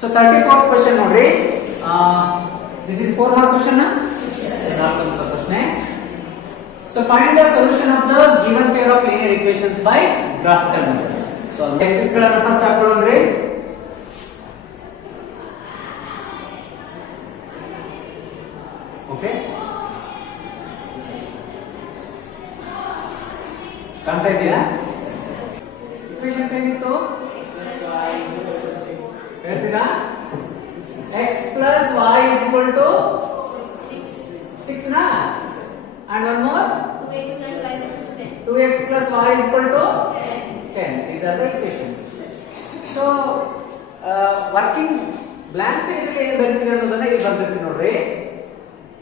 So 34th question ನೋಡ್ರಿ. This is 4 mark question na? So find the solution of the given pair of linear equations by graphical method. So exercise ಗಳನ್ನ first ಹಾಕೊಳ್ಳೋಣ್ರಿ. Okay. ಕಾಣ್ತಾ ಇದೆಯಾ? Equations ಏನಿತ್ತು? ಹೇಳ್ತೀರಾ? x plus y is equal to 6 na? And one more? 2x plus y is equal to 10. These are the equations. So, working blank page ಅಲ್ಲಿ ಏನು ಬರೀತೀರಿ ಅನ್ನೋದನ್ನ ಇಲ್ಲಿ ಬರ್ದಿರ್ತೀನಿ ನೋಡ್ರಿ.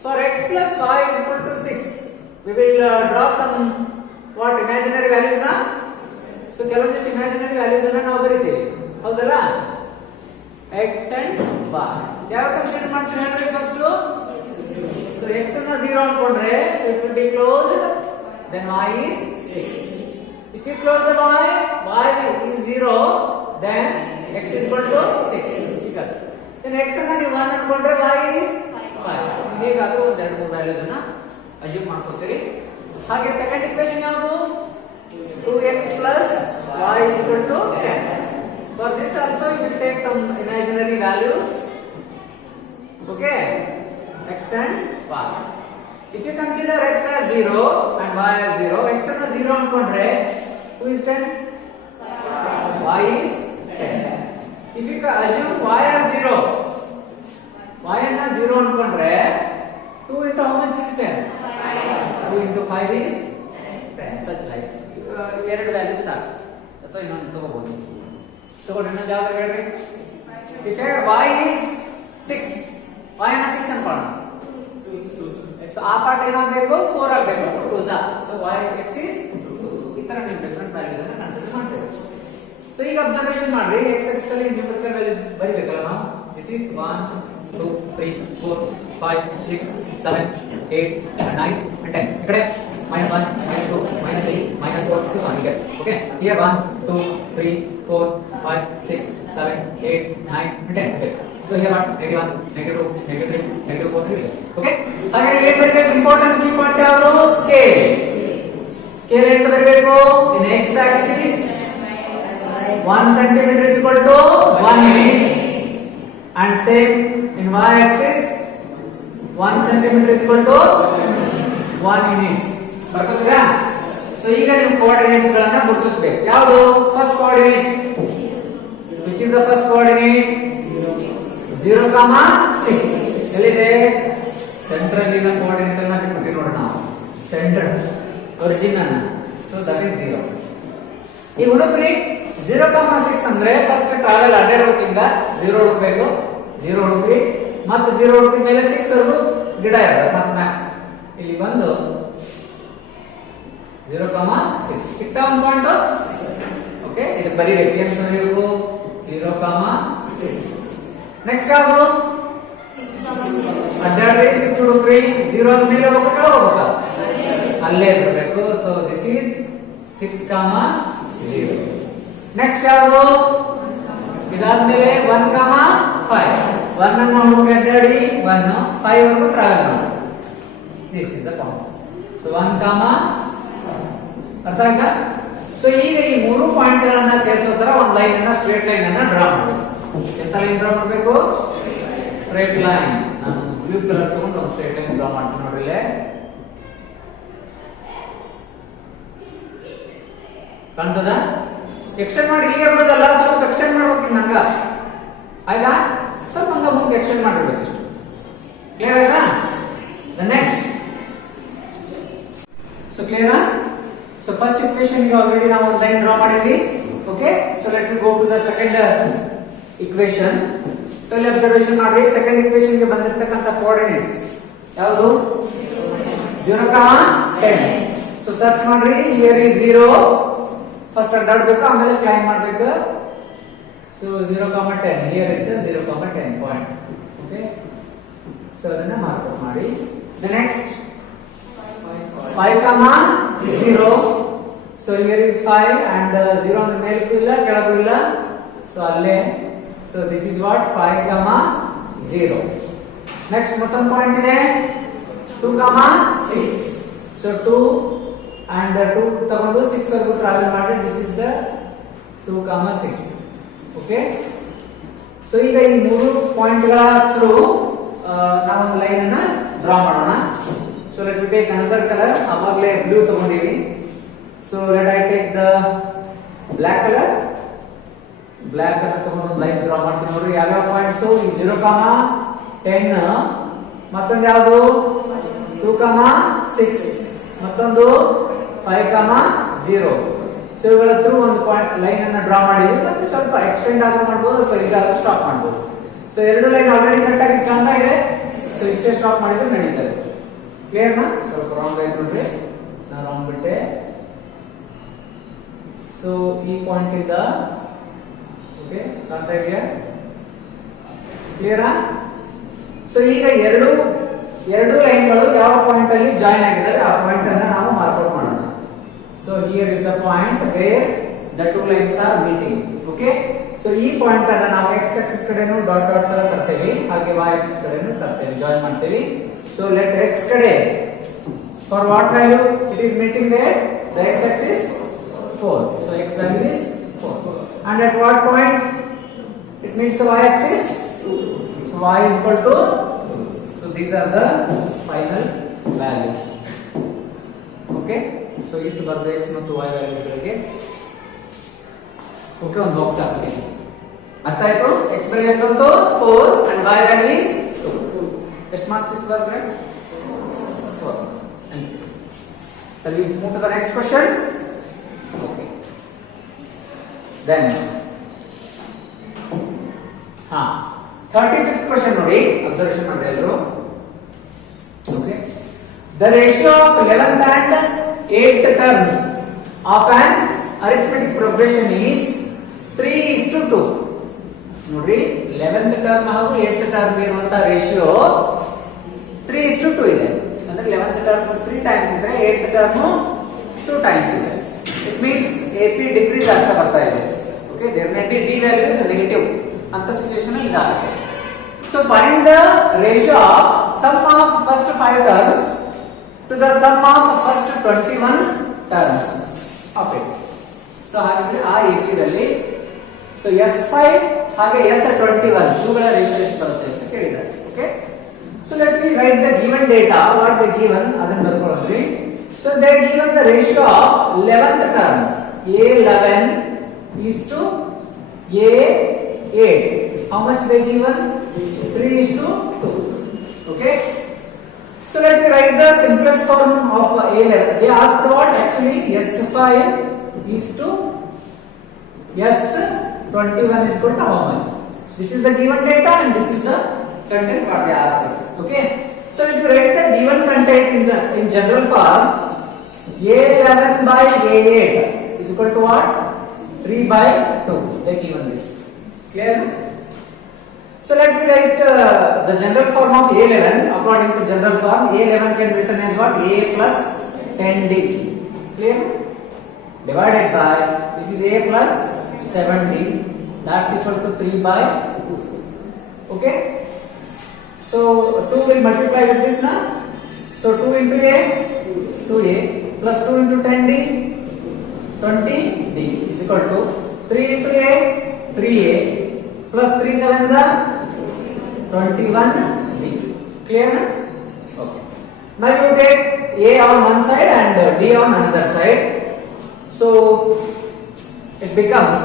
For x plus y is equal to 6, we will draw some what imaginary values na? So, ಕೆಲವೊಂದಿಷ್ಟು imaginary values ಅನ್ನ ನಾವು ಬರೀತೀವಿ. ಹೌದಲ್ಲ? x and y. ಯಾವ ಕನ್ಸಿಡರ್ ಮಾಡ್ತೀವಿ ಹೇಳ್ರಿ ಫಸ್ಟ್? So x ಅನ್ನ 0 ಅನ್ಕೊಂಡ್ರೆ so it will be closed, then y is 6. If you close the y is 0, then x is equal to 6. Then x ಅನ್ನ ನೀವು 1 ಅನ್ಕೊಂಡ್ರೆ y is 5. ಹೀಗಾದ್ರೂ ಒಂದು ಎರಡು ಮೂರು ವ್ಯಾಲ್ಯೂಸ್ ಅನ್ನ ಅಸ್ಯೂಮ್ ಮಾಡ್ಕೊತೀರಿ. ಹಾಗೆ ಸೆಕೆಂಡ್ ಇಕ್ವೇಷನ್ ಯಾವುದು? 2x plus y is equal to 10. For this also you will take some imaginary values. Okay, x and y. If you consider x as 0 and y as 0, x is 0 ankondre 2 is 10, y is 10. If you assume y as 0, y anna 0 ankondre 2 into how much is 10? 2 into 5 is 10. Such like ಎರಡು ವ್ಯಾಲ್ಯೂಸ್ ಸಾಕು ಅಥವಾ ಇನ್ನೊಂದು ತಗೋಬಹುದು. ತಗೊಂಡ್ರೆ ಇನ್ನೊಂದು ಯಾವ್ದು ಹೇಳ್ರಿ? If y is 6, y ಅನ್ನ 6 ಅನ್ಕೊಳ್ಳೋಣ. So ಆ ಪಾರ್ಟ್ ಏನಾಗಬೇಕು? 4 ಆಗಬೇಕು. 2 2 so y x is 2. ಈ ತರ ನೀವು ಡಿಫರೆಂಟ್ ವ್ಯಾಲ್ಯೂಸ್ ಅನ್ನು ಕನ್ಸಿಡರ್ ಮಾಡಬೇಕು. ಸೊ ಈಗ ಅಬ್ಸರ್ವೇಷನ್ ಮಾಡ್ರಿ. x axis ಅಲ್ಲಿ ನ್ಯೂಮರಿಕಲ್ ವ್ಯಾಲ್ಯೂಸ್ ಬರಿಬೇಕಲ್ಲ ನಾವು. This is 1 2 3 4 5 6 7 8 9 and 10. ಈ ಕಡೆ -1 -2 -3 -4 to on here. Okay, here 1 2 3 4 5 6 7 8 9 and 10. Okay, so here what? -1 -2 -3 -4 here. Okay, ಹಾಗೆ ಏನು ಬರಬೇಕು? ಇಂಪಾರ್ಟೆಂಟ್ ಕೀ ಪಾರ್ಟ್ ಯಾವುದು? ಸ್ಕೇಲ್. ಸ್ಕೇಲ್ ಎಷ್ಟು ಬರಬೇಕು? in x axis 1 cm is equal to 1 inch and same in y axis 1 cm is equal to 1 inch. ಬರ್ಕೋತೀರಾ? ಸೊ ಈಗ ನೀವು ಕೋಆರ್ಡಿನೇಟ್ಸ್ ಗಳನ್ನ ಗುರುತಿಸಬೇಕು. ಯಾವುದು? First coordinate. which is the first coordinate? 0, 6. ಎಲ್ಲಿದೆ? ಸೆಂಟ್ರಲ್ ಇನ ಕೋಆರ್ಡಿನೇಟ್ ಅನ್ನ ಬಿಟ್ಟು ನೋಡೋಣ ನಾವು. ಸೆಂಟರ್ ಒರಿಜಿನ್ ಅನ್ನ. So that is 0. ಈ ಹುಡುಕ್ರಿ 0, 6 ಅಂದ್ರೆ ಫಸ್ಟ್ ಟ್ರಾವೆಲ್ ಅಡ್ಡಾಡೋಕಿಂದ 0 ಹುಡುಕ್ಬೇಕು. 0 ಹುಡುಕ್ರಿ ಮತ್ತೆ 0 ಹುಡುಕಿದ ಮೇಲೆ 6 ವರೆಗೂ ಗಿಡ ಇರೋದು. ಮತ್ತೆ ಇಲ್ಲಿ ಬಂದು 0, 6 ಸಿಕ್ತಾ ಒಂದು ಪಾಯಿಂಟ್. ಓಕೆ, ಇದು ಬರೀಬೇಕು. ಏನು ಬರೀಬೇಕು? 0, 6. ನೆಕ್ಸ್ಟ್ ಯಾವುದು? ಅಡ್ಡಾಡ್ರಿ 6 ಹುಡುಕ್ರಿ. 0 ಆದ ಮೇಲೆ ಹೋಗ್ಬೇಕಾ ಹೋಗ್ಬೇಕಾ? ಅಲ್ಲೇ ಇರಬೇಕು. So this is 6, 0. ನೆಕ್ಸ್ಟ್ ಯಾವುದು? ಇದಾದ್ಮೇಲೆ 1, 5. 1 ಅನ್ನು ಹುಡುಕಿ ಅಡ್ಡಾಡಿ 1 5 ವರೆಗೂ ಟ್ರಾವೆಲ್ ಮಾಡಿ. This is the point. So 1, ಅರ್ಥ ಆಯ್ತಾ? ಸೊ ಈಗ ಈ ಮೂರು ಪಾಯಿಂಟ್ ಗಳನ್ನ ಸೇರಿಸೋ ತರ ಒಂದು ಲೈನ್ ಅನ್ನ ಸ್ಟ್ರೇಟ್ ಲೈನ್ ಅನ್ನ ಡ್ರಾ ಮಾಡಬೇಕು. ಎಂತ ಲೈನ್ ಡ್ರಾ ಮಾಡಬೇಕು? Straight line. ನಾನು ಬ್ಲೂ ಕಲರ್ ತಗೊಂಡು ಒಂದು ಸ್ಟ್ರೇಟ್ ಲೈನ್ ಡ್ರಾ ಮಾಡ್ತೀನಿ ನೋಡ್ರಿ. ಇಲ್ಲೇ ಕಾಣ್ತದ? ಎಕ್ಸ್ಟೆಂಡ್ ಮಾಡಿ ಹೀಗೆ ಬಿಡೋದಲ್ಲ, ಸ್ವಲ್ಪ ಎಕ್ಸ್ಟೆಂಡ್ ಮಾಡ್ಬೇಕು ನಂಗ. ಆಯ್ತಾ? ಸ್ವಲ್ಪ ಹಂಗ ಮುಂದೆ ಎಕ್ಸ್ಟೆಂಡ್ ಮಾಡಿರ್ಬೇಕು. ಇಷ್ಟು ಕ್ಲಿಯರ್ ಆಯ್ತಾ? The next. So clear? So first equation we already now one line draw ಮಾಡಿದ್ವಿ. Okay, so let me go to the second equation. So ಇಲ್ಲಿ observation ಮಾಡಿ. ಸೆಕೆಂಡ್ equation ಗೆ ಬಂದಿರತಕ್ಕಂತ coordinates ಯಾವುದು? 0, 10. So search ಮಾಡ್ರಿ. here is 0. ಫಸ್ಟ್ ಅಡ್ಡಾಡಬೇಕು, ಆಮೇಲೆ ಕ್ಲೈಮ್ ಮಾಡಬೇಕು. So 0, 10. here is the 0, 10 point. Okay, so ಅದನ್ನ ಮಾರ್ಕ್ ಮಾಡಿ. The next 5, 0. So here is 5 and 0 on the ಮೇಲೆ ಇಲ್ಲ ಕೆಳಗೂ ಇಲ್ಲ. So ಅಲ್ಲೇ So this is what 5 comma 0. Next bottom point is 2 comma 6. So 2 and 2 ತಗೊಂಡು 6 ವರೆಗೂ ಟ್ರಾವೆಲ್ ಮಾಡಿ. This is the 2 comma 6. Okay. So ಈಗ ಈ ಮೂರು ಪಾಯಿಂಟ್ ಗಳ ಥ್ರೂ ನಾವು ಒಂದು ಲೈನ್ ಅನ್ನ ಡ್ರಾ ಮಾಡೋಣ. So let me take another color. ಅವಾಗಲೇ ಬ್ಲೂ ತಗೊಂಡಿವಿ. So let I take the black color. Black ಅನ್ನು ತಗೊಂಡು ಒಂದು ಲೈನ್ ಡ್ರಾ ಮಾಡ್ತೀನಿ ನೋಡಿ. ಯಾವ ಪಾಯಿಂಟ್ಸ್ ಈ 0 ಕಾಮಾ 10, ಮತ್ತೊಂದು ಯಾವುದು 2 ಕಾಮಾ 6, ಮತ್ತೊಂದು 5 ಕಾಮಾ 0. ಸೊ ಇವುಗಳ ಥ್ರೂ ಒಂದು ಪಾಯಿಂಟ್ ಲೈನ್ ಅನ್ನು ಡ್ರಾ ಮಾಡಿದ್ವಿ. ಮತ್ತೆ ಸ್ವಲ್ಪ ಎಕ್ಸ್ಟೆಂಡ್ ಆಗಿ ಮಾಡಬಹುದು ಅಥವಾ ಈಗ ಸ್ಟಾಪ್ ಮಾಡಬಹುದು. ಸೊ ಎರಡು ಲೈನ್ ಆಲ್ರೆಡಿ ಕರೆಕ್ಟ್ ಆಗಿ ಕಾಣ್ತಾ ಇದೆ. ಸೊ ಇಷ್ಟೇ ಸ್ಟಾಪ್ ಮಾಡಿದ್ರೆ ನಡೀತದೆ. ಕ್ಲಿಯರ್ ನಾ? ಸ್ವಲ್ಪ ರಾಂಗ್ ಆಯ್ತು ನೋಡ್ರಿ, ನಾನು ರಾಂಗ್ ಬಿಟ್ಟೆ. ಸೊ ಈ ಪಾಯಿಂಟ್ ಇಂದ ಓಕೆ ಕಾಣ್ತಾ ಇದೆಯಾ? ಕ್ಲಿಯರಾ? ಸೊ ಈಗ ಎರಡು ಲೈನ್ಗಳು ಯಾವ ಪಾಯಿಂಟ್ ಅಲ್ಲಿ ಜಾಯಿನ್ ಆಗಿದ್ದಾರೆ ಆ ಪಾಯಿಂಟ್ ಅನ್ನ ನಾವು ಮಾರ್ಕ್ಔಟ್ ಮಾಡೋಣ. So here is the point where the two lines are meeting. Okay. So ಈ ಪಾಯಿಂಟ್ ಅನ್ನ ನಾವು x ಆಕ್ಸಿಸ್ ಕಡೆನೂ ಡಾಟ್ ಡಾಟ್ ತರ ತರ್ತೇವೆ, ಹಾಗೆ y ಆಕ್ಸಿಸ್ ಕಡೆನೂ ತರ್ತೇವೆ, ಜಾಯಿನ್ ಮಾಡ್ತೇವೆ. ಸೊ ಲೆಟ್ x ಕಡೆ for what value it is meeting there the x axis 4. So x value is 4. And at what point it meets the y axis? 2. So y is equal to 2. So these are the final values. Okay. So ಇಷ್ಟು ಬರ್ತದೆ x ಮತ್ತು y values ಗಳಿಗೆ. ಓಕೆ, ಒಂದು ಬಾಕ್ಸ್ ಹಾಕಿ. ಅರ್ಥ ಆಯ್ತು? x value ಎಷ್ಟು ಬಂತು 4 and y value is 2. ಎಷ್ಟು ಮಾರ್ಕ್ಸ್ ಇಷ್ಟು ಬರ್ತದೆ? 4. Shall we move to the next question? Okay. Then 35th question ನೋಡಿ, ಅಬ್ಸರ್ವೇಷನ್ ಮಾಡಿ ಎಲ್ಲರೂ. Okay. The ratio of 11th and 8th terms of an arithmetic progression is 3:2. ನೋಡ್ರಿ, 11th term ಹಾಗೂ 8th term ಇರುವಂತ ರೇಷಿಯೋ 3:2 ಇದೆ. ಅಂದ್ರೆ 11th term 3 times ಇದ್ರೆ 8th term 2 times ಇದೆ. It means AP decrease ಆಗ್ತಾ ಬರ್ತಾ ಇದೆ. Okay, there may be d values negative ಅಂತ ಸಿಚುವೇಶನ್ ಅಲ್ಲಿ ಇದಾಗುತ್ತೆ. So find the ratio of sum of first 5 terms to the sum of first 21 terms of it. So ಹಾಗಿದ್ರೆ ಆ AP ದಲ್ಲಿ so S5 ಹಾಗೆ S21 ಇವುಗಳ ರೇಷಿಯೋ ಎಷ್ಟು ಬರುತ್ತೆ ಅಂತ ಕೇಳಿದ್ದಾರೆ. Okay, so let me write the given data. What they given ಅದನ್ನ ಬರ್ಕೊಳ್ಳೋದ್ರಿ. So they given the ratio of 11th term A11 is to A8. How much they given? 3:2. Okay. So let me write the simplest form of A11. They asked what? Actually S5 is to S21 is equal to how much? This is the given data and this is the content what they asked. Okay. So if you write the given content in general form, A11 by A8 is equal to what? 3/2. They given this. Clear? So let me write the general form of A11. According to general form, A11 can be written as what? A plus 10D. Clear? Divided by, this is A plus 7D. That's equal to 3/2. Okay? So 2 will multiply with this now. So 2 into A, 2A plus 2 into 10D, 20D is equal to 3 into A, 3A plus 3 sevens are 21D. Clear? Okay. Now you take A on one side and D on another side. So it becomes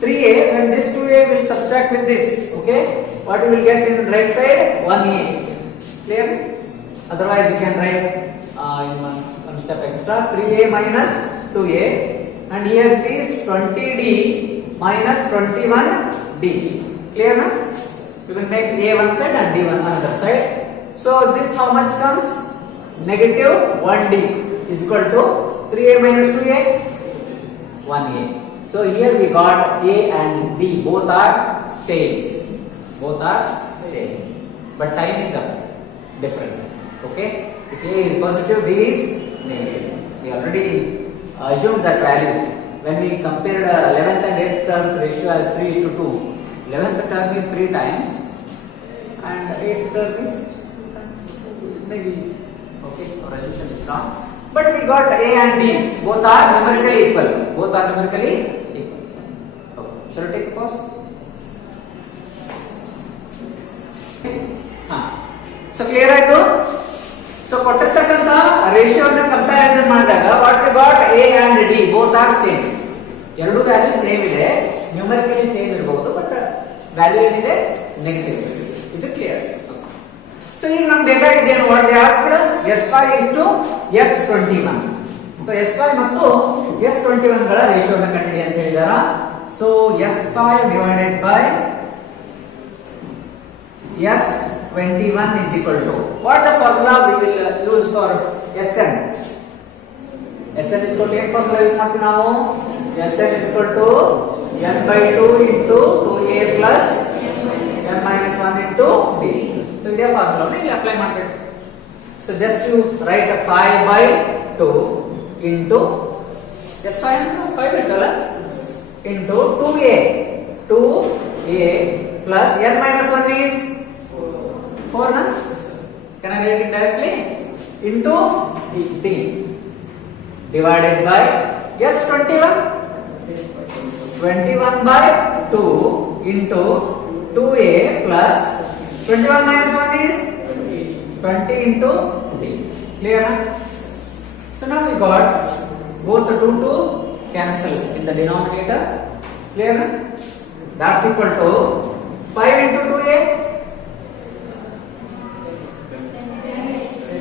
3A. When this 2A will subtract with this, okay, what you will get in right side? 1A. Clear? Otherwise you can write in one step extra, 3A minus 2A, and here it is 20D minus 21D. Clear now? You can make A one side and D one another side. So this how much comes? Negative 1D is equal to 3A minus 2A, 1A. So here we got A and D both are same. Both are same. But sign is different. Okay? If A is positive, D is negative. We already assumed that value when we compared 11th and 8th terms ratio as 3:2, 11th term is 3 times and 8th term is 2 times. Maybe, okay, our assumption is wrong. But we got A and D, both are numerically equal. Both are numerically equal. Okay. Shall we take a pause? So clear ಆಯ್ತು. So ಕೊಟ್ಟಿರ್ತಕ್ಕಂತ ರೇಷಿಯೋನ comparison ಮಾಡಿದಾಗ what we got A and D both are same. ಎರಡು value same ಇದೆ, numerically same ಇರಬಹುದು, but value ಏನಿದೆ negative. Is it clear? So ಈಗ ನಮ್ಗೆ ಬೇಕಾಗಿದೆ ಏನು, what they asked S5 is to S21. So S5 ಮತ್ತು S21 ಗಳ ರೇಷಿಯೋನ ಕಂಡುಹಿಡಿ ಅಂತ ಹೇಳಿದಾರ. So S5 divided by S21 is equal to, what the formula we will use for Sn? Sn is equal to ಏನು ಫಾರ್ಮುಲಾ ಯೂಸ್ ಮಾಡ್ತೀವಿ ನಾವು? Sn is equal to n by 2 into 2a plus n minus 1 into d. So ಇದೇ ಫಾರ್ಮುಲಾವನ್ನು ಇಲ್ಲಿ ಅಪ್ಲೈ ಮಾಡಬೇಕು. So just you write a 5 by 2 into S5 5 ಇಟ್ಟಲ್ಲ into 2a plus n minus 1 is 4 na? Can I write it directly? Into d divided by S21 21 by 2 into 2a plus 21 minus 1 is 20 into d. Clear na? So now we got both the 2 cancel in the denominator. Clear na? That's equal to 5 into 2a,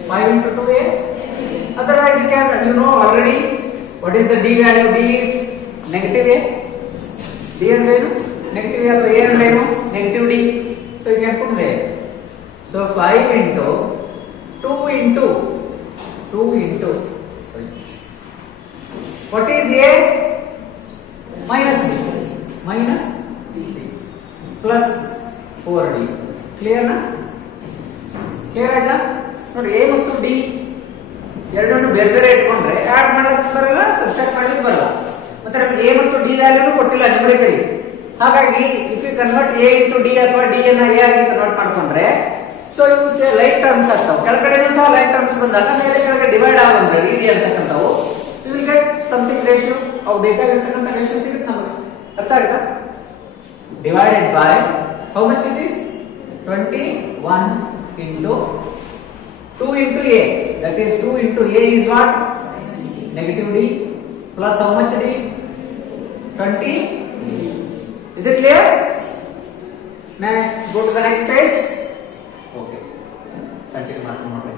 5 into 2a. Otherwise you can, you know already what is the d value. D is negative a. D ಅಂದ್ರೆ ಏನು? Negative a ಅಥವಾ a ಅಂದ್ರೆ ಏನು? Negative d. So you can put there. So 5 into 2 into sorry. What is a? Minus d. Minus d plus 4d. Clear na? Clear ಆಯ್ತಾ? ನೋಡಿ a ಮತ್ತು d ಎರಡನ್ನು ಬೇರೆ ಬೇರೆ ಇಟ್ಕೊಂಡ್ರೆ ಆಡ್ ಮಾಡಲಿಕ್ಕೆ ಬರಲ್ಲ, ಸಬ್ಸ್ಟ್ರಾಕ್ಟ್ ಮಾಡಲಿಕ್ಕೆ ಬರಲ್ಲ. ಮತ್ತೆ ನಮಗೆ a ಮತ್ತು d ವ್ಯಾಲ್ಯೂನು ಕೊಟ್ಟಿಲ್ಲ ನ್ಯೂಮರಿಕಲಿ. ಹಾಗಾಗಿ if you convert a into d ಅಥವಾ d ಅನ್ನ a ಆಗಿ ಕನ್ವರ್ಟ್ ಮಾಡ್ಕೊಂಡ್ರೆ ಸೊ ಇವು ಲೈನ್ ಟರ್ಮ್ಸ್ ಆಗ್ತಾವೆ. ಕೆಳಗಡೆನೂ ಸಹ ಲೈನ್ ಟರ್ಮ್ಸ್ ಬಂದಾಗ ಮೇಲೆ ಕೆಳಗೆ ಡಿವೈಡ್ ಆಗೋದ್ರೆ d ಅಂತಕ್ಕಂಥವು you will get something ratio. ಅವು ಬೇಕಾಗಿರ್ತಕ್ಕಂಥ ರೇಷಿಯೋ ಸಿಗುತ್ತೆ ನಮಗೆ. ಅರ್ಥ ಆಯ್ತಾ? Divided by how much it is? 21 into 2 into a, that is 2 into a is what? Negative d plus how much d? 20. Is it clear? May I go to the next page? Okay. Continue marking.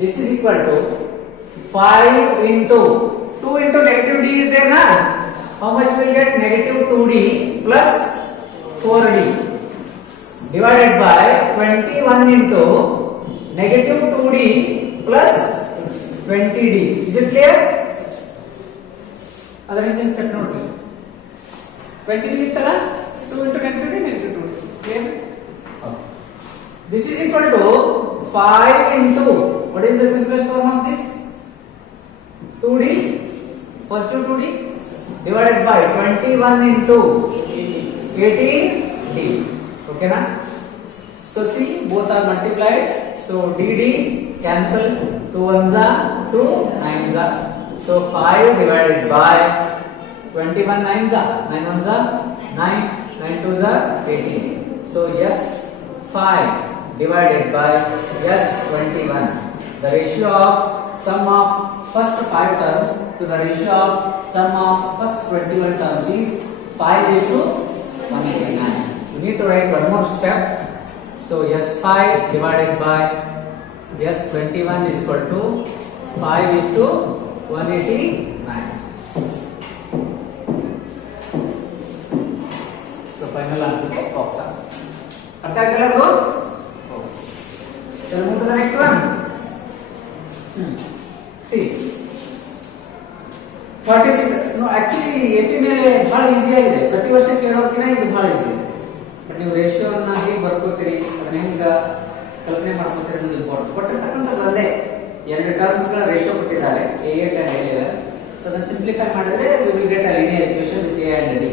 This is equal to 5 into 2 into negative d is there na? How much will get? Negative 2d plus 4d divided by 21 into negative 2d plus 20d. Is it clear? Other engine step note 20d ittala 2 into negative d negative 2d. Clear? Okay. This is equal to 5 into, what is the simplest form of this? 2d, positive 2d divided by 21 into 18d. Okay na? So see, both are multiplied. So dd cancel, 2 ones are 2 9s are. So 5 divided by 21 9s are 9 ones are 9 9 2s are 18. So yes 5 divided by yes 21. The ratio of sum of first 5 terms to the ratio of sum of first 21 terms is 5:189. You need to write one more step. So S5 divided by S21 is equal to 5:189. So final answer is box up. Artha aayta ellargu? Shall we move to the next one? See, 46. No, actually AP ಮೇಲೆ ಬಹಳ ಈಸಿ ಆಗಿದೆ. ಪ್ರತಿ ವರ್ಷ ಕೇಳೋದಕ್ಕಿಂತ ಇದು ಬಹಳ ಈಸಿ ಇದೆ. ಬಟ್ ನೀವು ರೇಷಿಯೋ ಅನ್ನ ಹೇಗೆ ಬರ್ಕೋತೀರಿ, ಅದನ್ನ ಹೆಂಗ ಕಲ್ಪನೆ ಮಾಡ್ಕೋತೀರಿ ಅನ್ನೋದು ಇಂಪಾರ್ಟೆಂಟ್. ಕೊಟ್ಟಿರ್ತಕ್ಕಂಥದ್ದು ಒಂದೇ, ಎರಡು ಟರ್ಮ್ಸ್ ಗಳ ರೇಷಿಯೋ ಕೊಟ್ಟಿದ್ದಾರೆ, A8 and A11. ಸೊ ಅದನ್ನ ಸಿಂಪ್ಲಿಫೈ ಮಾಡಿದ್ರೆ we will get a linear equation with a and d.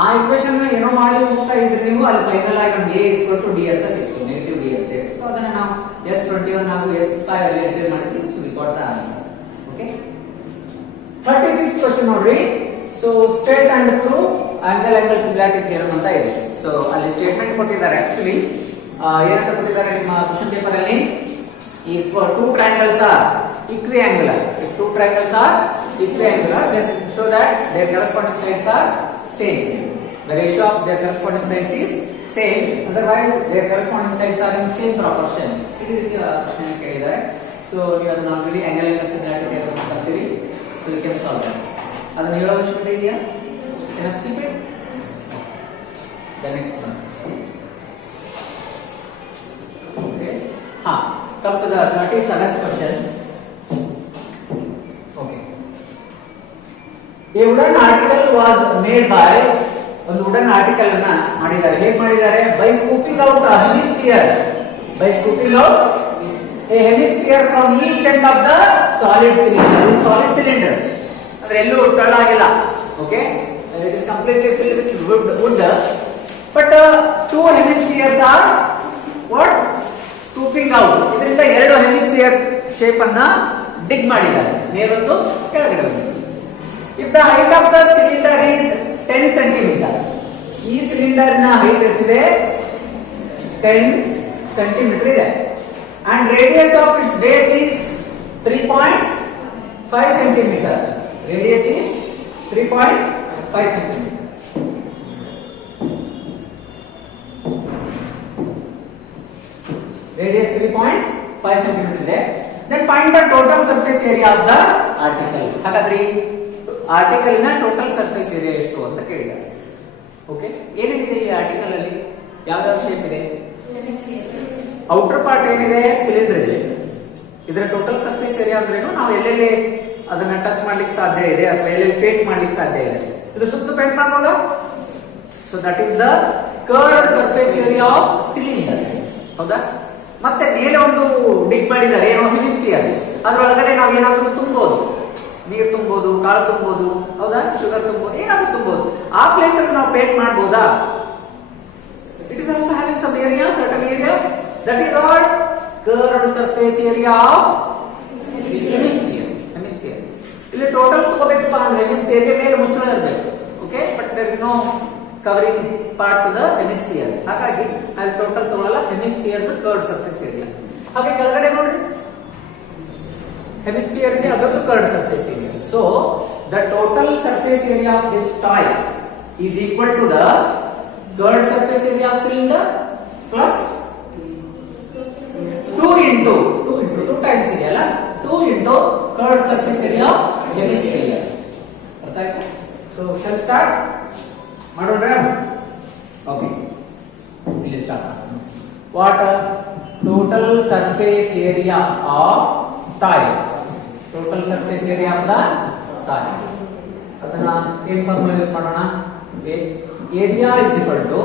ಆ ಇಕ್ವೇಶನ್ ಏನೋ ಮಾಡಿ ಹೋಗ್ತಾ ಇದ್ರೆ ನೀವು ಅಲ್ಲಿ ಫೈನಲ್ ಆಗಿ ನಮ್ಗೆ a = d ಅಂತ ಸಿಕ್ತು, ನೆಗೆಟಿವ್ d ಅಂತ. ಸೊ ಅದನ್ನ ನಾವು S21 ಹಾಗೂ S5 ಅಲ್ಲಿ ಎಂಟ್ರಿ ಮಾಡಿದ್ವಿ. So we got the answer. Okay, 36th question ನೋಡ್ರಿ. So state and prove angle similarity theorem ಅಂತ ಇದೆ. ಸೊ ಅಲ್ಲಿ ಸ್ಟೇಟ್ಮೆಂಟ್ ಕೊಟ್ಟಿದ್ದಾರೆ. ಆಕ್ಚುಲಿ ಏನಂತ ಕೊಟ್ಟಿದ್ದಾರೆ ನಿಮ್ಮ ಕ್ವೆಶ್ಚನ್ ಪೇಪರ್ ಅಲ್ಲಿ, if two triangles are equiangular, then show that their corresponding sides are same. The ratio of their corresponding sides is same, otherwise their corresponding sides are in same proportion. ಈ ರೀತಿಯ ಪ್ರಶ್ನೆ ಕೇಳಿದ್ದಾರೆ. ಸೊ ನೀವು ಅದನ್ನ already angle similarity theorem ಅಂತ ಕಲ್ತಿರಿ. So you can solve that. ಅದನ್ನ ಹೇಳೋ ಅವಶ್ಯಕತೆ ಇದೆಯಾ? Can I skip it? The next one. Okay. Come to the 37th question. Okay. A wooden article was made by, ಒಂದು wooden article ಅನ್ನ ಮಾಡಿದ್ದಾರೆ. ಹೇಗೆ ಮಾಡಿದ್ದಾರೆ? By scooping out a hemisphere. By scooping out a hemisphere from each end of the solid cylinder. Solid cylinder. ಅಂದ್ರೆ ಎಲ್ಲೂ ಟಳ್ಳಾಗಿಲ್ಲ. Okay. It is completely filled with wood. But two hemispheres are what? Scooping out. ಇದರಿಂದ ಎರಡು hemisphere shape ಅನ್ನ ಡಿಗ್ ಮಾಡಿದ್ದಾರೆ, ಮೇಲೊಂದು ಕೆಳಗಡೆ ಒಂದು. If the height of the cylinder is 10 cm, ಈ ಸಿಲಿಂಡರ್ ನ ಹೈಟ್ ಎಷ್ಟಿದೆ? 10 cm ಇದೆ. And radius of its base is 3.5 cm. Radius is 3.5 cm. Radius 3.5 cm ಇದೆ. Then find the total surface area of the article. ಹಾಗಾದ್ರೆ ಆರ್ಟಿಕಲ್ ನ ಟೋಟಲ್ ಸರ್ಫೇಸ್ ಏರಿಯಾ ಎಷ್ಟು ಅಂತ ಕೇಳಿದ್ದಾರೆ. ಓಕೆ, ಏನೇನಿದೆ ಈ ಆರ್ಟಿಕಲ್ ಅಲ್ಲಿ? ಯಾವ ಶೇಪ್ ಇದೆ? ಔಟರ್ ಪಾರ್ಟ್ ಏನಿದೆ? ಸಿಲಿಂಡರ್ ಇದೆ. ಇದರ ಟೋಟಲ್ ಸರ್ಫೇಸ್ ಏರಿಯಾ ಅಂದ್ರೇನು? ನಾವು ಎಲ್ಲೆಲ್ಲಿ ಅದನ್ನ ಟಚ್ ಮಾಡ್ಲಿಕ್ಕೆ ಸಾಧ್ಯ ಇದೆ ಅಥವಾ ಎಲ್ಲೆಲ್ಲಿ ಪೇಂಟ್ ಮಾಡ್ಲಿಕ್ಕೆ ಸಾಧ್ಯ ಇದೆ, ಇದು ಸುತ್ತ ಪೇಂಟ್ ಮಾಡಬಹುದಾ? So that is the curved surface area of cylinder. ಹೌದಾ? ಮತ್ತೆ ಮೇಲೆ ಒಂದು ಡಿಗ್ ಮಾಡಿದ್ದಾರೆ, ಏನೋ ಹೆಮಿಸ್ಫಿಯರ್. ಅದ್ರೊಳಗಡೆ ನಾವು ಏನಾದ್ರೂ ತುಂಬಬಹುದು, ನೀರು ತುಂಬಬಹುದು, ಕಾಳು ತುಂಬಬಹುದು, ಹೌದಾ, ಶುಗರ್ ತುಂಬಬಹುದು, ಏನಾದ್ರೂ ತುಂಬಬಹುದು. ಆ ಪ್ಲೇಸ್ ಅಲ್ಲಿ ನಾವು ಪೇಂಟ್ ಮಾಡಬಹುದಾ? It is also having some area, certain area. That is what curved surface area of hemisphere. ಇಲ್ಲಿ ಟೋಟಲ್ ತಗೋಬೇಕಪ್ಪ ಅಂದ್ರೆ ಹೆಮಿಸ್ಫಿಯರ್ ಗೆ ಮೇಲೆ ಮುಚ್ಚಳ ಇರಬೇಕು. Okay, but there is no covering part to the hemisphere. ಹಾಗಾಗಿ ಅಲ್ಲಿ ಟೋಟಲ್ ತಗೊಳ್ಳಲ್ಲ, ಹೆಮಿಸ್ಫಿಯರ್ ದ ಕರ್ವ್ಡ್ ಸರ್ಫೇಸ್ ಏರಿಯಾ. ಹಾಗೆ ಕೆಳಗಡೆ ನೋಡಿ, ಹೆಮಿಸ್ಫಿಯರ್ ಗೆ ಅದರದ್ದು curved surface area. So the total surface area of this toy is equal to the curved surface area of cylinder plus 2 ಟೈಮ್ಸ್ ಇದೆಯಲ್ಲ, 2 into curved surface area of hemisphere. ಅರ್ಥ ಆಯ್ತಾ? So shall start ಮಾಡೋಣ. ಓಕೆ, ಇಲ್ಲಿ start. What total surface area of toy? Total surface area of the toy. ಅದನ್ನ ಏನ್ formula use ಮಾಡೋಣ? Area is equal to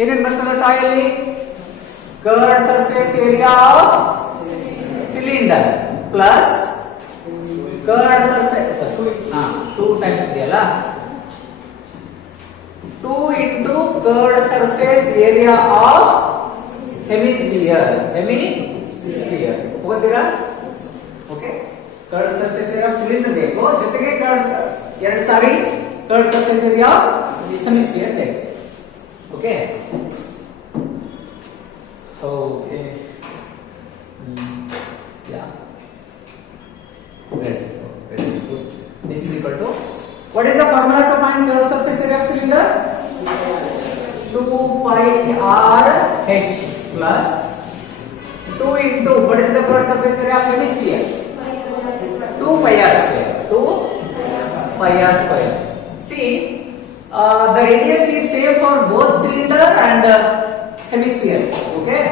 ಏನೇನ್ ಬರ್ತದೆ ಟಾಯ್ ಅಲ್ಲಿ? Curved surface area of cylinder plus curved surface 2 ಟೈಮ್ಸ್ ಇದೆಯಲ್ಲ, 2 into curved surface area of hemisphere. ಹೋಗ್ತೀರಾ? Okay, curved surface area of cylinder ಬೇಕು, ಜೊತೆಗೆ ಎರಡು ಸಾರಿ curved surface area of hemisphere ಬೇಕು. Okay okay yeah ready. This is equal to, what is the formula to find curved surface area of cylinder? 2 pi r h plus 2 into, what is the curved surface area of hemisphere? 2 pi r square. 2 pi r square. See, the radius is same for both cylinder and hemisphere. Okay,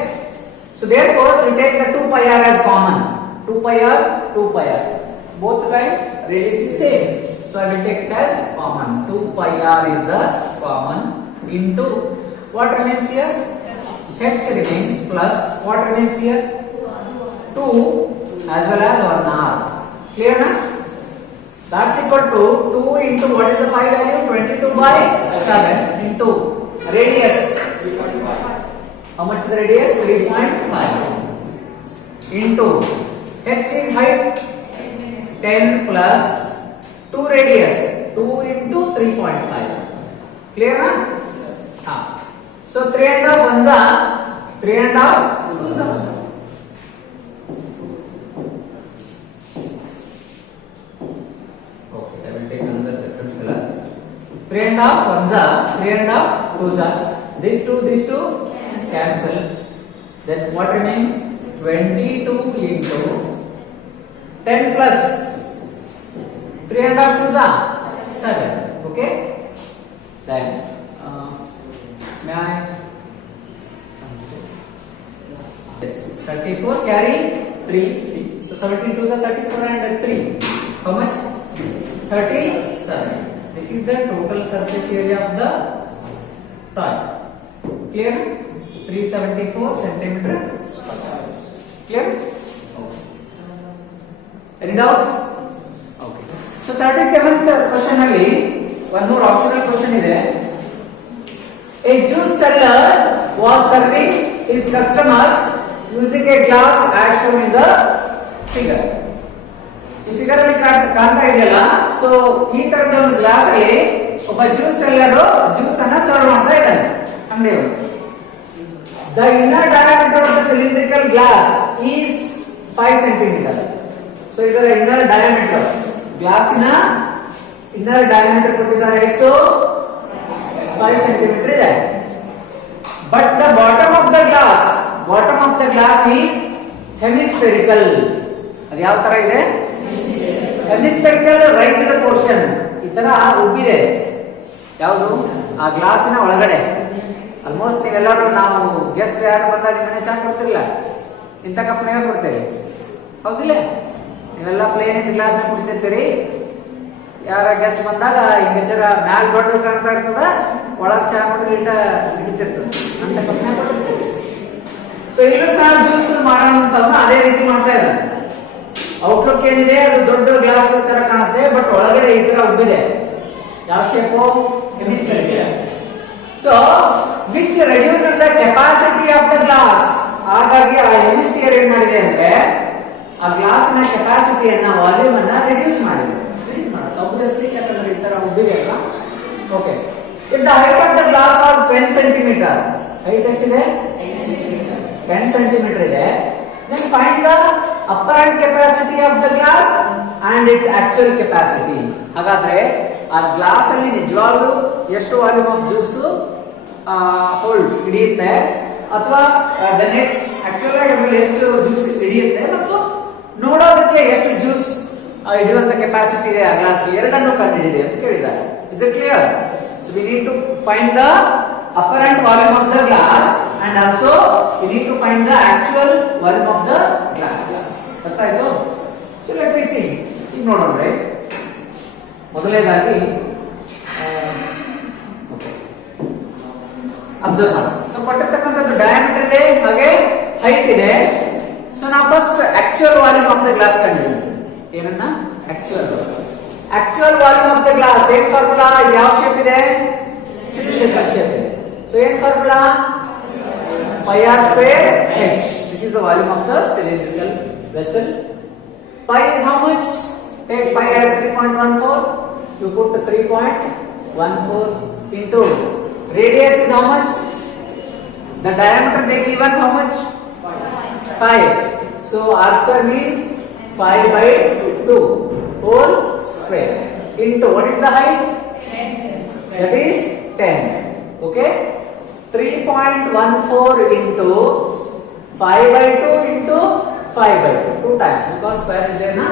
so therefore we take the 2 pi r as common. 2 pi r, 2 pi r, both time radius is same. So I will take it as common. 2 pi r is the common into what remains here? H remains plus what remains here? 2 as well as 1 r. Clear na? That's equal to 2 into what is the pi value? 22 by 7 into radius. How much is the radius? 3.5 into h is height 10 plus 2 radius 2 into 3.5. Clear na? So 3 and half ones are 3 and half twos are. Okay, I will take another different color. 3 and half ones are 3 and half twos are. These two cancel. Then what remains? 22 into 10 plus 3 and half twos are 7. Okay. Then may I? Yes. 34 carry 3. So 17 twos are 34 and 3. How much? 37. This is the total surface area of the toy. Clear? 374 centimeter. Clear? Okay. Any doubts? Okay. So 37th question ಅಲ್ಲಿ one more optional question ಇದೆ. A juice seller was serving his customers using a glass as shown in the figure. ಈ ಫಿಗರ್ ಅಲ್ಲಿ ಕಾಣ್ತಾ ಇದೆಯಲ್ಲ, ಸೊ ಈ ತರದ ಒಂದು ಗ್ಲಾಸ್ ಅಲ್ಲಿ ಒಬ್ಬ ಜ್ಯೂಸ್ ಸೆಲ್ಲರ್ ಜ್ಯೂಸ್ ಅನ್ನ ಸರ್ವ್ ಮಾಡ್ತಾ ಇದ್ದಾನೆ ಅಂಗಡಿಯವರು. The inner diameter of the cylindrical glass is 5 centimeter. So ಇದರ inner diameter ಗ್ಲಾಸಿನ inner diameter ಕೊಟ್ಟಿದ್ದಾರೆ ಎಷ್ಟು? 5 centimeter ಇದೆ. But the bottom of the glass is hemispherical. ಅದು ಯಾವ ತರ ಇದೆ? hemispherical raised portion. ಈ ತರ ಉಬ್ಬಿದೆ. ಯಾವುದು? ಆ ಗ್ಲಾಸಿನ ಒಳಗಡೆ. ಆಲ್ಮೋಸ್ಟ್ ನೀವೆಲ್ಲರೂ ನಾವು ಗೆಸ್ಟ್ ಯಾರು ಬಂದಾಗ ನಿಮ್ಮ ಮನೆ ಚಾ ಕೊಡ್ತಿರಲ್ಲ, ಇಂಥ ಕಪ್ನಾಗ ಕೊಡ್ತೀರಿ, ಹೌದಿಲ್ಲ? ನೀವೆಲ್ಲ ಪ್ಲೇನ್ ಇದ್ದ ಗ್ಲಾಸ್ ಮೇಲೆ ಕುಡಿತಿರ್ತೀರಿ. ಯಾರ ಗೆಸ್ಟ್ ಬಂದಾಗ ಹಿಂಗೆ ಜರ ಮ್ಯಾಲ ದೊಡ್ಡ ಕಾಣ್ತಾ ಇರ್ತದ, ಒಳಗೆ ಚಾ ಮಾಡಿದ್ರೆ ಇಟ್ಟ ಹಿಡಿತಿರ್ತದೆ, ಅಂತ ಕಪ್ನಾಗ ಕೊಟ್ಟಿರ್ತೀರಿ. ಸೊ ಇಲ್ಲೂ ಸಹ ಜ್ಯೂಸ್ ಮಾಡೋಂಥವ್ನ ಅದೇ ರೀತಿ ಮಾಡ್ತಾ ಇದ್ದಾರೆ. ಔಟ್ಲುಕ್ ಏನಿದೆ ಅದು ದೊಡ್ಡ ಗ್ಲಾಸ್ ತರ ಕಾಣುತ್ತೆ, ಬಟ್ ಒಳಗಡೆ ಈ ತರ ಉಬ್ಬಿದೆ. ಯಾವ shape? Hemisphere. So, which reduces the capacity of the glass. ಹಾಗಾಗಿ ಆ ಹೆಮಿಸ್ಫಿಯರ್ ಏನ್ ಮಾಡಿದೆ ಅಂದ್ರೆ ಆ ಗ್ಲಾಸ್ನ ಕೆಪಾಸಿಟಿಯನ್ನ, ವಾಲ್ಯೂಮ್ ಅನ್ನ ರಿಡ್ಯೂಸ್ ಮಾಡಿದೆ. Obviously, ಯಾಕಂದ್ರೆ ಈ ತರ ಉಬ್ಬಿದೆ ಅಲ್ಲ. Okay. If the height of the glass was 10 cm, height ಎಷ್ಟಿದೆ? 10 cm ಇದೆ. Then find the apparent capacity of the glass and its actual capacity. ಹಾಗಾದ್ರೆ ಆ ಗ್ಲಾಸ್ ಅಲ್ಲಿ ನಿಜವಾಗ್ಲೂ ಎಷ್ಟು ವಾಲ್ಯೂಮ್ ಆಫ್ ಜ್ಯೂಸ್ ಹೋಲ್ಡ್ ಹಿಡಿಯುತ್ತೆ, ಅಥವಾ ದ ನೆಕ್ಸ್ಟ್ ಆಕ್ಚುಲ್ ಆಗಿ ಎಷ್ಟು ಜ್ಯೂಸ್ ಹಿಡಿಯುತ್ತೆ, ಮತ್ತು ನೋಡೋದಕ್ಕೆ ಎಷ್ಟು ಜ್ಯೂಸ್ ಹಿಡಿಯುವಂತ ಕೆಪಾಸಿಟಿ ಇದೆ ಆ ಗ್ಲಾಸ್ಗೆ, ಎರಡನ್ನೂ ಕಂಡುಹಿಡಿದೆ ಅಂತ ಕೇಳಿದ್ದಾರೆ. Is it clear? So we need to find the apparent volume of the glass and also we need to find the actual volume of the glass. ಅರ್ಥ ಆಯ್ತು? So let me C. ಈಗ ನೋಡೋಣ. ರೈಟ್, ಮೊದಲನೇದಾಗಿ ಅಬ್ಸರ್ವ್ ಮಾಡಿ. ಸೊ ಕೊಟ್ಟಿರ್ತಕ್ಕಂಥದ್ದು ಡಯಾಮೀಟರ್ ಇದೆ, ಹಾಗೆ ಹೈಟ್ ಇದೆ. ಸೊ ನಾವು first actual volume of the glass ಕಂಡುಹಿಡಿದ್ವಿ. ಏನನ್ನ? Actual volume of the glass. ಏನ್ ಫಾರ್ಮುಲಾ? ಯಾವ ಶೇಪ್ ಇದೆ? ಸಿಲಿಂಡ್ರಿಕಲ್ ಶೇಪ್ ಇದೆ. So in formula pi r square h. This is the volume of the cylindrical vessel. Pi is how much? Take pi as 3.14. You put 3.14 into radius is how much? The diameter they given how much? 5. So r square means 5 by 2 whole square into what is the height? 10. That is 10. Okay. 3.14 into 5 by 2 into 5 by 2, 2 times, because square is there na,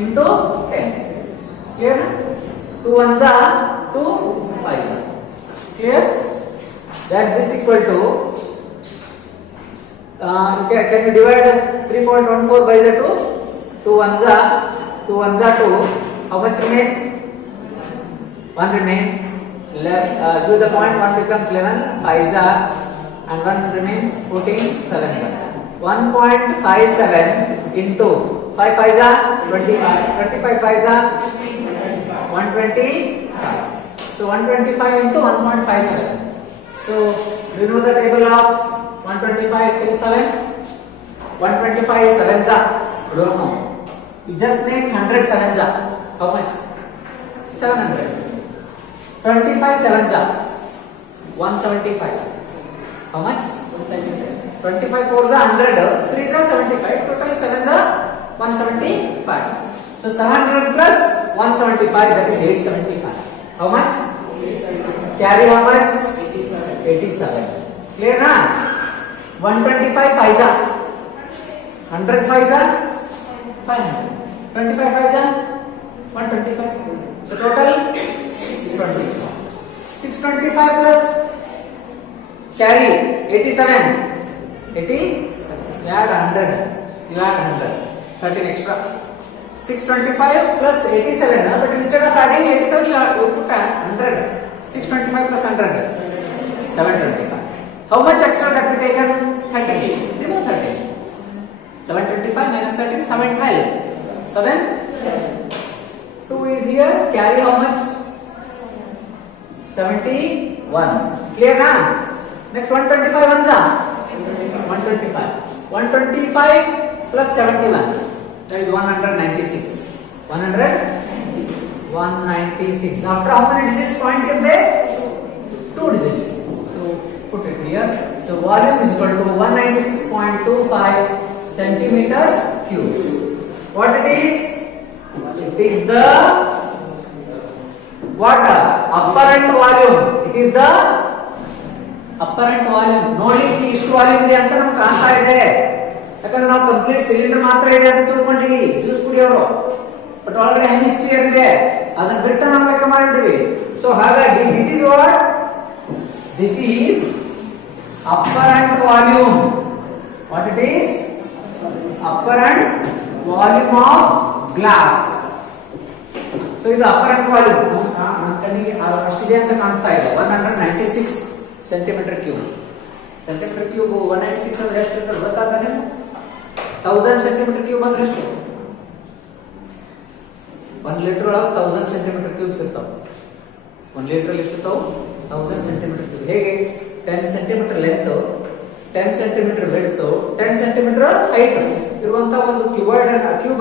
into 10. Clear na? 2 ones are 2, 5 are. Clear? That this equal to can you divide 3.14 by the 2? 2 ones are 2. How much remains? 1 remains. Do the point, 1 becomes 11, 5 are, and 1 remains 14, 7 are. 1.57 into 5 5 are 25, 25 5 are 125. So 125 into 1.57. So do you know the table of 125 till 7? 125 sevens are. You don't know. You just make 100 sevens are. How much? 700. 25 sevens are. 175. How much? 25 fours are 100. 3s are 75. Total sevens are 175. So 700 plus 175, that is 875. How much? Carry how much? 87. Clear na? 125 fives are. 100 fives are 500. 25 fives are 125. So total 625. 625 plus carry 87. 80. You add 100. You add 100. 13 extra. 625 plus 87. But instead of adding 87, you put 100. 625 plus 100. 725. How much extra that we taken? 13. Remove 13. 725 minus 13, 712. 7. 2 is here. Carry how much? 71. Clear na? Next 125 ones are? 125. 125 plus 71. That is 196. 196. After how many digits point is there? 2 digits. So put it here. So volume is equal to 196.25 centimeter cube. What it is? It is the water apparent volume. It is the apparent volume. ನೋಡಿ ಇಷ್ಟು ವಾಲ್ಯೂಮ್ ಇದೆ ಅಂತ ನಮ್ಗೆ ಕಾಣ್ತಾ ಇದೆ. ಯಾಕಂದ್ರೆ ನಾವು complete cylinder ಮಾತ್ರ ಇದೆ ಅಂತ ತಿಳ್ಕೊಂಡಿವಿ ಜ್ಯೂಸ್ ಕುಡಿಯೋರು. ಬಟ್ ಒಳಗಡೆ ಹೆಮಿಸ್ಫಿಯರ್ ಇದೆ, ಅದನ್ನ ಬಿಟ್ಟು ನಾವು ಲೆಕ್ಕ ಮಾಡಿದ್ದೀವಿ. ಸೊ ಹಾಗಾಗಿ this is what? This is apparent volume. What it is? Apparent volume of glass. So ಇದು apparent volume. ನಮ್ಮ ಕಣ್ಣಿಗೆ ಅಷ್ಟಿದೆ ಅಂತ ಕಾಣಿಸ್ತಾ ಇದೆ. 196 ಸೆಂಟಿಮೀಟರ್ ಕ್ಯೂಬ್. ಸೆಂಟಿಮೀಟರ್ ಕ್ಯೂಬ್ 196 ಅಂದ್ರೆ ಎಷ್ಟು ಇರ್ತದೆ ಗೊತ್ತಾಗ್ತಾ ನೀವು? 1000 ಸೆಂಟಿಮೀಟರ್ ಕ್ಯೂಬ್ ಅಂದ್ರೆ ಎಷ್ಟು? 1 ಲೀಟರ್ ಒಳಗೆ 1000 ಸೆಂಟಿಮೀಟರ್ ಕ್ಯೂಬ್ಸ್ ಇರ್ತಾವೆ. 1 ಲೀಟರ್ ಎಷ್ಟು ಇರ್ತಾವೆ? 1000 ಸೆಂಟಿಮೀಟರ್ ಕ್ಯೂಬ್. ಹೇಗೆ? 10 centimetre length, 10 centimetre width, 10 centimetre height ಇರುವಂತಹ ಒಂದು ಕ್ಯೂಬ್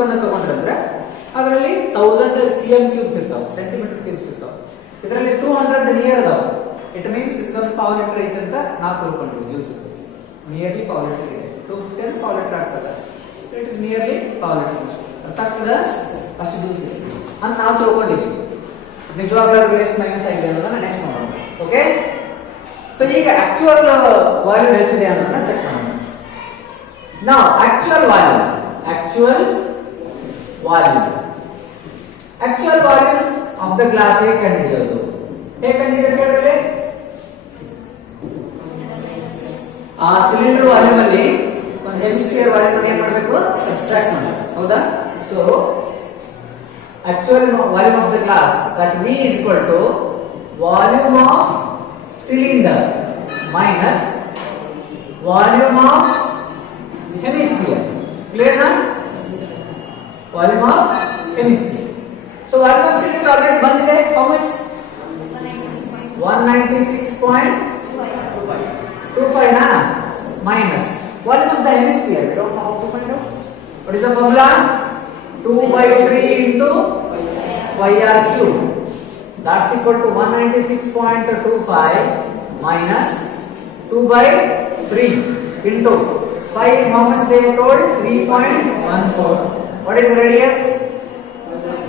ಅನ್ನು ತಗೊಂಡ್ರೆ ಅದರಲ್ಲಿ 1000 cm ಕ್ಯೂಬ್ಸ್ ಇರ್ತಾವೆ, ಸೆಂಟಿಮೀಟರ್ ಕ್ಯೂಬ್ಸ್ ಇರ್ತಾವೆ. ಇದರಲ್ಲಿ 200 ನಿಯರ್ ಅದಾವೆ. ಇಟ್ ಮೀನ್ಸ್ ಇದೊಂದು ಪಾವ್ ಲೀಟರ್ ಐತೆ ಅಂತ ನಾವು ತಿಳ್ಕೊಂಡಿವಿ. ಜ್ಯೂಸ್ ನಿಯರ್ಲಿ ಪಾವ್ ಲೀಟರ್ ಇದೆ. 250 ಪಾವ್ ಲೀಟರ್ ಆಗ್ತದೆ. So it is nearly pav ಲೀಟರ್. ಅರ್ಥ ಆಗ್ತದೆ? ಅಷ್ಟು ಜ್ಯೂಸ್ ಇದೆ ಅಂತ ನಾವು ತಿಳ್ಕೊಂಡಿವಿ. ನಿಜವಾಗ್ಲೂ ಎಷ್ಟು ಮೈನಸ್ ಆಗಿದೆ ಅನ್ನೋದನ್ನ ನೆಕ್ಸ್ಟ್ ನೋಡೋಣ. ಓಕೆ. ಸೊ ಈಗ ಆಕ್ಚುಯಲ್ ವಾಲ್ಯೂಮ್ ಎಷ್ಟಿದೆ ಅನ್ನೋದನ್ನ ಚೆಕ್ ಮಾಡೋಣ. ನಾವು actual volume of the glass ಹೇಗೆ ಕಂಡುಹಿಡಿಯೋದು? ಹೇಗೆ ಕಂಡುಹಿಡಿಯೋದು ಹೇಳಿದ್ರೆ, ಆ ಸಿಲಿಂಡರ್ ವಾಲ್ಯೂಮ್ ಅಲ್ಲಿ ಒಂದು ಹೆಮಿಸ್ಫಿಯರ್ ವಾಲ್ಯೂಮ್ ಅನ್ನು ಏನ್ ಮಾಡಬೇಕು? ಸಬ್ಸ್ಟ್ರಾಕ್ಟ್ ಮಾಡಬೇಕು. ಹೌದಾ? So actual volume of the glass that V is equal to volume of cylinder minus volume of hemisphere. Clear na? Volume of hemisphere. So volume of cylinder already bandide. How much? 196.25 na minus volume of the hemisphere. We don't know how to find out. What is the formula? 2/3 into yr cube. That's equal to 196.25 minus 2/3 into 5 is how much they told? 3.14. What is radius?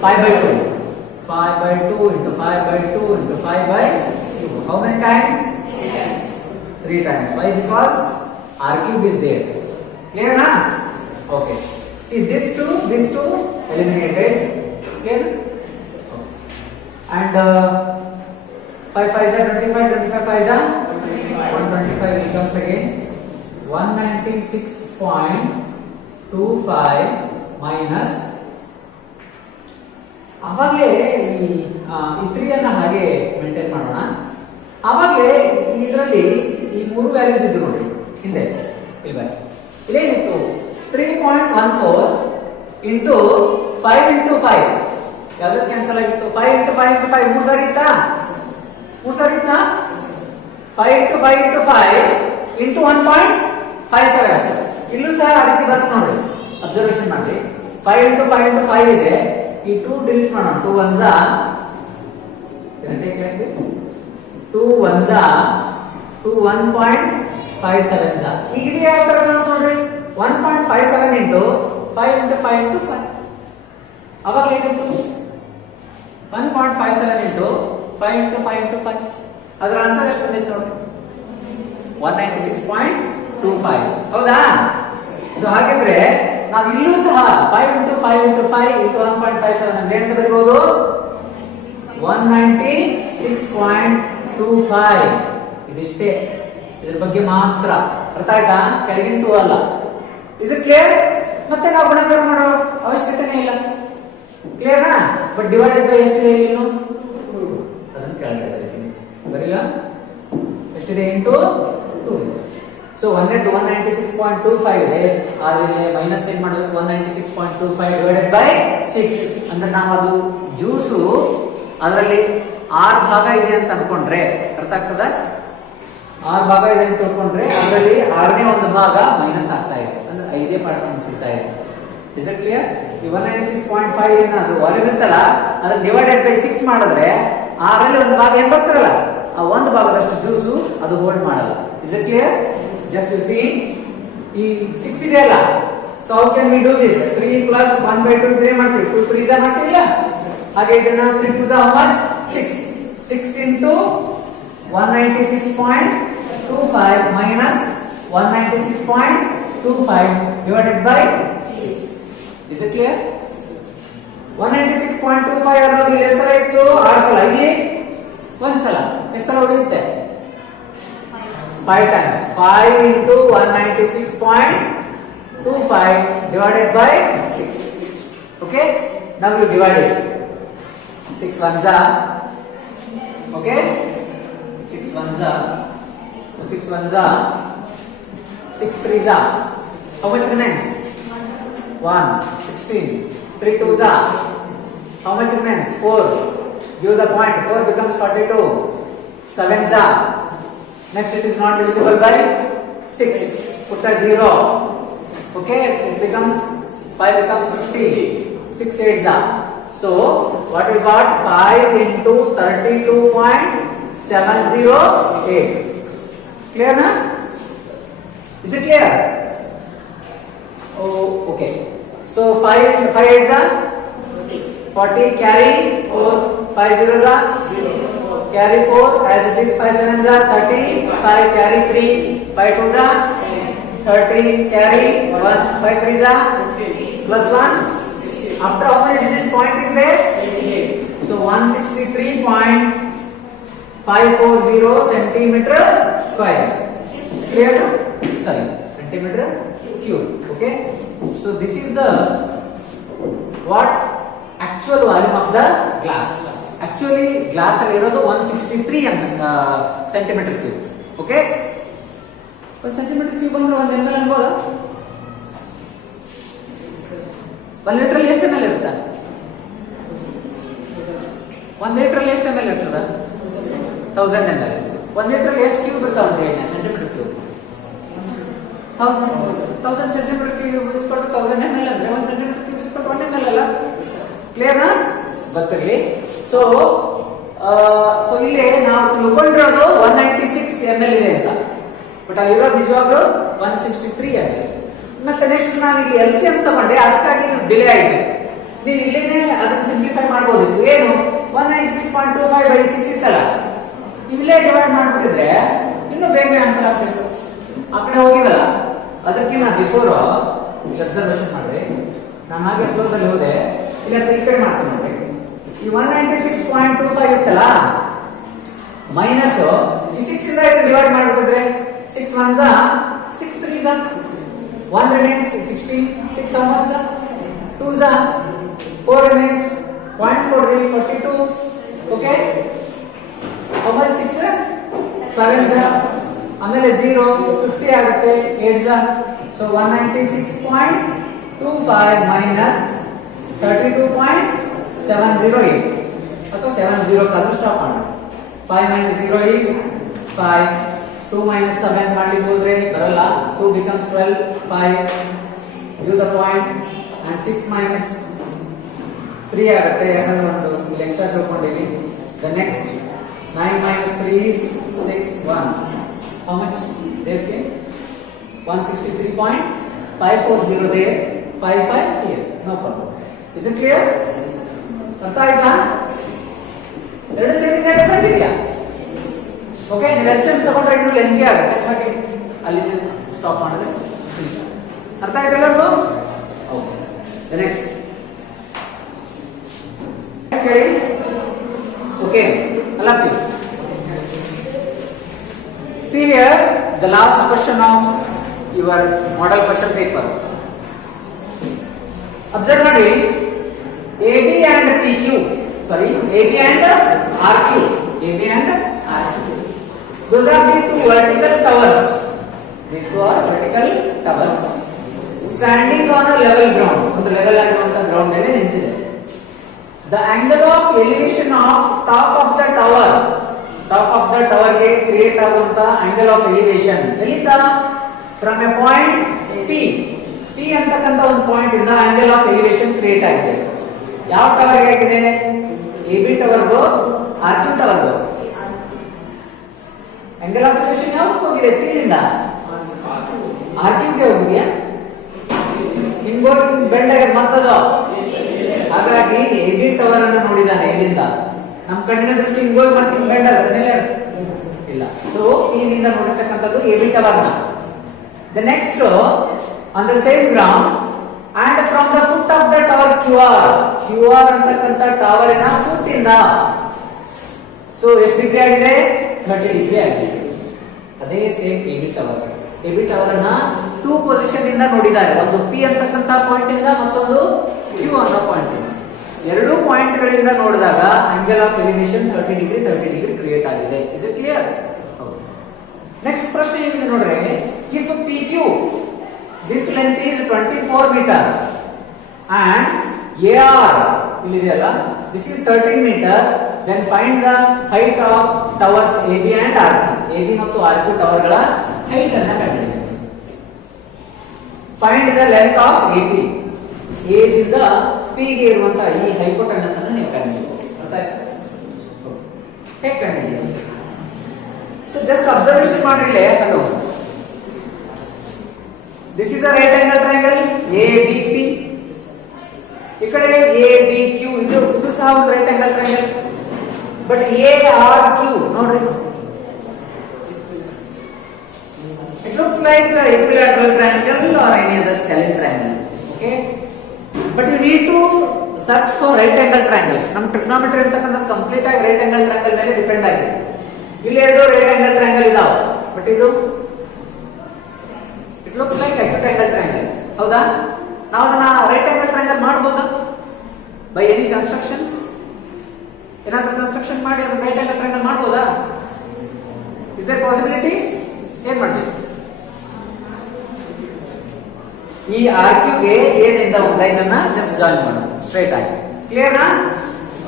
5/2. 5/2 into 5/2 into 5/2. How many times? 3 times. Why? Because r cube is there. Clear na? Okay. See this two eliminated. Clear? And 5 5s are 25, 25 5s are 125. It comes again 196.25 minus ಅವಾಗಲೇ ಈ 3 ಅನ್ನ ಹಾಗೆ ಮೇಂಟೈನ್ ಮಾಡೋಣ. ಅವಾಗಲೇ ಇದರಲ್ಲಿ ಈ 3 ವ್ಯಾಲ್ಯೂಸ್ ಇದ್ದು ನೋಡಿ ಹಿಂದೆ ಇಲ್ಲೇನಿತ್ತು? 3.14 into 5 into 5 ಯಾವ್ದು ಕ್ಯಾನ್ಸಲ್ ಆಗಿತ್ತು 5 into 5 into 5 ಮೂರು ಸಾರಿ ಇತ್ತಾ 5 into 5 into 5 into 1.57 ಇಲ್ಲೂ ಸಹ ಆ ರೀತಿ ಬರುತ್ತೆ ನೋಡಿ ಅಬ್ಸರ್ವೇಷನ್ ಮಾಡಿ 5 into 5 into 5 ಇದೆ ಈ 2 ಡಿಲೀಟ್ ಮಾಡೋಣ 2 ones are take like this 2 ones are 2 1.57 ಈಗ ಇದು ಯಾವ ತರ ನೋಡ್ರಿ 1.57 into 5 into 5 into 5 ಅವಾಗ ಏನಿತ್ತು 1.57 into 5 into 5 into 5 ಅದರ ಆನ್ಸರ್ ಎಷ್ಟು ಬಂದಿತ್ತು ನೋಡಿ 196.25 ಹೌದಾ ಸೊ ಹಾಗಿದ್ರೆ ನಾವು ಇಲ್ಲೂ ಸಹ 5 into 5 into 5 into 1.57 ಅಂದ್ರೆ ಏನು ಬರೀಬಹುದು 196.25 ಇದಿಷ್ಟೇ ಇದರ ಬಗ್ಗೆ ಮಾತ್ರ ಅರ್ಥ ಆಯ್ತಾ ಕೆಳಗಿನ 2 ಅಲ್ಲ ಇಸ್ ಇಟ್ ಕ್ಲಿಯರ್ ಮತ್ತೆ ನಾವು ಗುಣಾಕಾರ ಮಾಡೋ ಅವಶ್ಯಕತೆನೇ ಇಲ್ಲ ಕ್ಲಿಯರ್ ನಾ ಬಟ್ ಡಿವೈಡೆಡ್ ಬೈ ಎಷ್ಟಿದೆ ಇನ್ನು ಅದನ್ನ ಕೆಳಗೆ ಬರೀತೀನಿ ಬರೀಲ್ಲ ಎಷ್ಟಿದೆ ಇಂಟು 2 ಸೊ 196.25 ಇದೆ ಆದ್ರೆ ಮೈನಸ್ ಏನು ಮಾಡಬೇಕು 196.25 ಡಿವೈಡೆಡ್ ಬೈ 6 ಅಂದ್ರೆ ನಾವು ಅದು ಜ್ಯೂಸು ಅದರಲ್ಲಿ 6 ಭಾಗ ಇದೆ ಅಂತ ಅನ್ಕೊಂಡ್ರೆ ಅರ್ಥ ಆಗ್ತದ 6 ಭಾಗ ಇದೆ ಅಂತ ತಿಳ್ಕೊಂಡ್ರೆ ಅದರಲ್ಲಿ 6ನೇ ಒಂದು ಭಾಗ ಮೈನಸ್ ಆಗ್ತಾ ಇದೆ ಅಂದ್ರೆ 5ನೇ ಪಾರ್ಟ್ ನಮ್ಗೆ ಸಿಗ್ತಾ ಇದೆ ಇಸ್ ಇಟ್ ಕ್ಲಿಯರ್ 196.5 ಏನು ಅದು ವಾಲ್ಯೂಮ್ ಇರ್ತಲ್ಲ ಅದನ್ನ ಡಿವೈಡೆಡ್ ಬೈ 6 ಮಾಡಿದ್ರೆ 6ರಲ್ಲಿ ಒಂದು ಭಾಗ ಏನ್ ಬರ್ತಾರಲ್ಲ ಆ ಒಂದು ಭಾಗದಷ್ಟು ಜ್ಯೂಸು ಅದು ಹೋಲ್ಡ್ ಮಾಡಲ್ಲ is it clear just U C ಈ 6 ಇದೆಯಲ್ಲ so how can we do this 3 plus 1/2 ಇದ್ರೆ ಮಾಡ್ತೀವಿ 2 3s ಮಾಡ್ತೀವಿಲ್ಲ ಹಾಗೆ ಇದನ್ನ 3 2s how much 6 into 196.25 minus 196.25 divided by 6 is it clear 196.25 ಅನ್ನೋದು ಇಲ್ಲಿ ಎಷ್ಟು ಸಲ ಇತ್ತು 6 ಸಲ ಇಲ್ಲಿ ಒಂದು ಸಲ ಎಷ್ಟು ಸಲ ಉಳಿಯುತ್ತೆ 5 times 5 into 196.25 divided by 6 okay now you divide it 6 ones are okay 6 ones are 6 ones are 6 threes are how much remains 1 16 3 twos are how much remains 4 give the point 4 becomes 42 7s are next it is not divisible by 6 put a 0 okay it becomes 5 becomes 50 6 8s are so what we got 5 into 32.708 clear na is it clear oh okay so 5 8s are 40 carry 4 5 zeros are carry 4 as it is 5 7s are 30 5 carry 3 5 2s are 13 carry 1 5 3s are plus 1 after how many digits point is there 88 so 163.540 centimeter square clear sorry centimeter cube okay so this is the what actual volume of the glass actually glass ಅಲ್ಲಿ ಇರೋದು 163 centimeter cube okay 1 centimeter cube ಅಂದ್ರೆ 1 ml ಅನ್ಬೋದಾ 1 ಲೀಟರ್ ಅಲ್ಲಿ ಎಷ್ಟು ml ಇರುತ್ತೆ 1 ಲೀಟರ್ ಅಲ್ಲಿ ಎಷ್ಟು ml ಇರ್ತದ 1000 ml 1 ಲೀಟರ್ ಅಲ್ಲಿ ಎಷ್ಟು ಕ್ಯೂಬ್ ಇರ್ತಾವ ಅಂದ್ರೆ ಸೆಂಟಿಮೀಟರ್ ಕ್ಯೂಬ್ 1000 ಸೆಂಟಿಮೀಟರ್ ಕ್ಯೂಬ್ ಇಸ್ಕೊಂಡು 1000 ml ಅಂದ್ರೆ 1 ಸೆಂಟಿಮೀಟರ್ ಕ್ಯೂಬ್ ಇಸ್ಕೊಂಡು 1 ml ಅಲ್ಲ ಕ್ಲಿಯರ್ ನಾ ಗೊತ್ತಿರಲಿ ಸೊ ಇಲ್ಲಿ ನಾವು ತಿಳ್ಕೊಂಡಿರೋದು 196 ml ಇದೆ ಅಂತ ಬಟ್ ಅಲ್ಲಿರೋದು ನಿಜವಾಗ್ಲೂ 163 ಆಗಿದೆ ಮತ್ತೆ ನೆಕ್ಸ್ಟ್ ನಾನು ಇಲ್ಲಿ LCM ತಗೊಂಡೆ ಅದಕ್ಕಾಗಿ ಡಿಲೇ ಆಗಿದೆ ನೀವು ಇಲ್ಲೇನೆ ಅದನ್ನ ಸಿಂಪ್ಲಿಫೈ ಮಾಡಬಹುದಿತ್ತು ಏನು 196.25 by 6 ಇತ್ತಲ್ಲ ಇಲ್ಲೇ ಡಿವೈಡ್ ಮಾಡ್ಬಿಟ್ಟಿದ್ರೆ ಇನ್ನೂ ಬೇಗ ಆನ್ಸರ್ ಆಗ್ತಿತ್ತು ಆ ಕಡೆ ಹೋಗಿವಲ್ಲ ಅದಕ್ಕಿಂತ ಬಿಫೋರ್ ಅಬ್ಸರ್ವೇಷನ್ ಮಾಡ್ರಿ ನಾನು ಹಾಗೆ ಫ್ಲೋದಲ್ಲಿ ಹೋದೆ ಇಲ್ಲ ಈ ಕಡೆ ಮಾಡ್ತೀನಿ ಸರಿ ಈ 196.25 ಇತ್ತಲ್ಲ ಮೈನಸ್ ಈ 6 ಇಂದ ಡಿವೈಡ್ ಮಾಡ್ಬಿಟ್ಟಿದ್ರೆ 6 ones are 6 3s are 1 remains 16 6 how much are 2s are 4 remains 0.42 okay how much 6 7s are ಆಮೇಲೆ 0 50 ಆಗುತ್ತೆ 8s are so 196.25 minus 32.708 708 ಅಥವಾ 70 ಕಾದ್ರೂ ಸ್ಟಾಪ್ ಮಾಡೋಣ. 5 minus 0 is 5. 2 minus 7 ಮಾಡ್ಲಿಕ್ಕೆ ಹೋದ್ರೆ ಬರಲ್ಲ. 2 becomes 12. 5 give the point and 6 minus 3 ಆಗುತ್ತೆ, ಯಾಕಂದ್ರೆ ಒಂದು ಇಲ್ಲಿ ಎಕ್ಸ್ಟ್ರಾ ತಿಳ್ಕೊಂಡಿವಿ. The next 9 minus 3 is 6. 1. How much there came? 163.540 there. 55 here. No problem. Is it clear? ಅರ್ಥ ಆಯ್ತಾ? ಎರಡು ಸೇಮ್ ಡಿಫರೆಂಟ್ ಇದೆಯಾ? ಓಕೆ, ಎರಡು ಸೇಮ್ ತಗೊಂಡ್ರೆ ಇನ್ನೂ ಲೆಂದಿ ಆಗುತ್ತೆ, ಹಾಗೆ ಅಲ್ಲಿ ಸ್ಟಾಪ್ ಮಾಡಿದ್ರೆ ಅರ್ಥ ಆಯ್ತಾ ಎಲ್ಲರಿಗೂ? ಓಕೆ, ನೆಕ್ಸ್ಟ್ ಕೇಳಿ. Okay, all of you see here the last question of your model question paper. Observe ಮಾಡಿ, AB and PQ, sorry, AB and RQ, AB and RQ, those are the two vertical towers. These two are vertical towers standing on a level ground. ಒಂದು ಲೆವೆಲ್ ಆಗಿರುವಂತ ಗ್ರೌಂಡ್ ಮೇಲೆ ನಿಂತಿದೆ. The angle of elevation of top of the tower ಗೆ ಕ್ರಿಯೇಟ್ ಆಗುವಂತ angle of elevation ಎಲ್ಲಿಂದ? From a point P ಅಂತಕ್ಕಂತ ಒಂದು ಪಾಯಿಂಟ್ ಇಂದ angle of elevation ಕ್ರಿಯೇಟ್ ಆಗಿದೆ. ಯಾವ ಟವರ್ ಗೆ ಆಗಿದೆ? AB tower go RQ tower go angle of elevation ಯಾವ್ದಕ್ಕೆ ಹೋಗಿದೆ? P ಇಂದ RQ ಗೆ ಹೋಗಿದೆಯಾ? ಹಿಂಗೋಗಿ ಬೆಂಡ್ ಆಗಿದೆ ಮತ್ತದು. ಹಾಗಾಗಿ AB ಟವರ್ ಅನ್ನು ನೋಡಿದಾನೆ ಇಲ್ಲಿಂದ. ನಮ್ಮ ಕಣ್ಣಿನ ದೃಷ್ಟಿ ಹಿಂಗೋಗಿ ಮತ್ತೆ ಬೆಂಡ್ ಆಗುತ್ತೆ ಮೇಲೆ ಇಲ್ಲ. ಸೊ ಇಲ್ಲಿಂದ ನೋಡಿರ್ತಕ್ಕಂಥದ್ದು AB ಟವರ್ ನ. The next on the same ground and from the foot of the tower QR ಅಂತಕ್ಕಂತ ಟವರಿನ ಫುಟ್ ಇಂದ ಸೊ ಎಷ್ಟು ಡಿಗ್ರಿ ಆಗಿದೆ? 30 ಡಿಗ್ರಿ ಆಗಿದೆ. ಅದೇ ಸೇಮ್ AB ಟವರ್ ಅನ್ನ ಟೂ ಪೊಸಿಷನ್ ಇಂದ ನೋಡಿದ್ದಾರೆ. ಒಂದು P ಅಂತಕ್ಕಂತ ಪಾಯಿಂಟ್ ಇಂದ, ಮತ್ತೊಂದು Q ಅನ್ನೋ ಪಾಯಿಂಟ್ ಇಂದ. ಎರಡು ಪಾಯಿಂಟ್ ಗಳಿಂದ ನೋಡಿದಾಗ angle of elevation 30 degree create ಆಗಿದೆ. Is it clear? ನೆಕ್ಸ್ಟ್ ಪ್ರಶ್ನೆ ಏನಿದೆ ನೋಡ್ರಿ, if PQ this length is 24 meter and AR ಇಲ್ಲಿದೆಯಲ್ಲ this is 13 meter, then find the height of towers AB and RQ. AB ಮತ್ತು RQ ಟವರ್ ಗಳ height ಅನ್ನು ಕಂಡುಹಿಡಿಯಿರಿ. Find the length of AP. A ದಿಂದ P ಗೆ ಇರುವಂತ ಈ ಹೈಪೋಟೆನಸ್ ಅನ್ನು ನೀವು ಕಂಡುಹಿಡಿಯಬೇಕು. ಅರ್ಥ ಆಯ್ತಾ? ಹೇಗೆ ಕಂಡುಹಿಡಿಯೋದು? ಸೊ ಜಸ್ಟ್ ಅಬ್ಸರ್ವೇಷನ್ ಮಾಡಿರಲಿ. Hello, this is a right angle triangle ABP. ಈ ಕಡೆ ABQ, ಇದು ಸಹ ಒಂದು right angle triangle. But ARQ ನೋಡ್ರಿ, it looks like a equilateral triangle or any other scalene triangle. Okay, but you need to search for right angle triangles. ನಮ್ಮ trigonometry ಅಂತಕ್ಕಂಥ complete ಆಗಿ right angle triangle ಮೇಲೆ depend ಆಗಿದೆ. ಇಲ್ಲಿ ಎರಡು right angle triangle ಇದಾವೆ, but ಇದು it looks like acute angle triangle. ಹೌದಾ? ನಾವು ಅದನ್ನ ರೈಟ್ ಆಂಗಲ್ ಟ್ರಯಾಂಗಲ್ ಮಾಡಬಹುದಾ ಬೈ ಎನಿ ಕನ್ಸ್ಟ್ರಕ್ಷನ್ಸ್? ಏನಾದ್ರೂ ಕನ್ಸ್ಟ್ರಕ್ಷನ್ ಮಾಡಿ ಅದನ್ನ ರೈಟ್ ಆಂಗಲ್ ಟ್ರಯಾಂಗಲ್ ಮಾಡಬಹುದಾ? Is there possibility? ಏನ್ ಮಾಡಬೇಕು? ಈ RQ ಗೆ ಏನಿಂದ ಒಂದು ಲೈನ್ ಅನ್ನ ಜಸ್ಟ್ ಜಾಯಿನ್ ಮಾಡೋಣ ಸ್ಟ್ರೈಟ್ ಆಗಿ. ಕ್ಲಿಯರ್ ನಾ?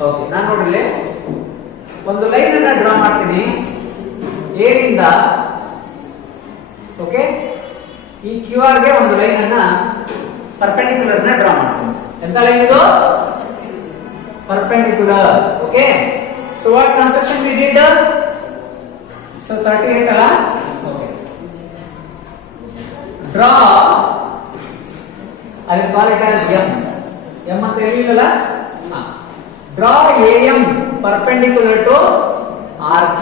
ಓಕೆ, ನಾನು ನೋಡ್ರಿ ಒಂದು ಲೈನ್ ಅನ್ನ ಡ್ರಾ ಮಾಡ್ತೀನಿ A ನಿಂದ. ಓಕೆ, ಈ QR ಗೆ ಒಂದು ಲೈನ್ ಅನ್ನ ಪರ್ಪೆಂಡಿಕ್ಯುಲರ್ ನ ಡ್ರಾ ಮಾಡ್ತೀನಿ. ಎಂತ ಲೈನ್ ಇದು? Perpendicular. Okay, so what construction we did? So 38 ಅಲ್ಲ? Okay, draw, I will call it as M ಅಂತ ಹೇಳಿಲ್ಲ. Draw AM perpendicular to RQ.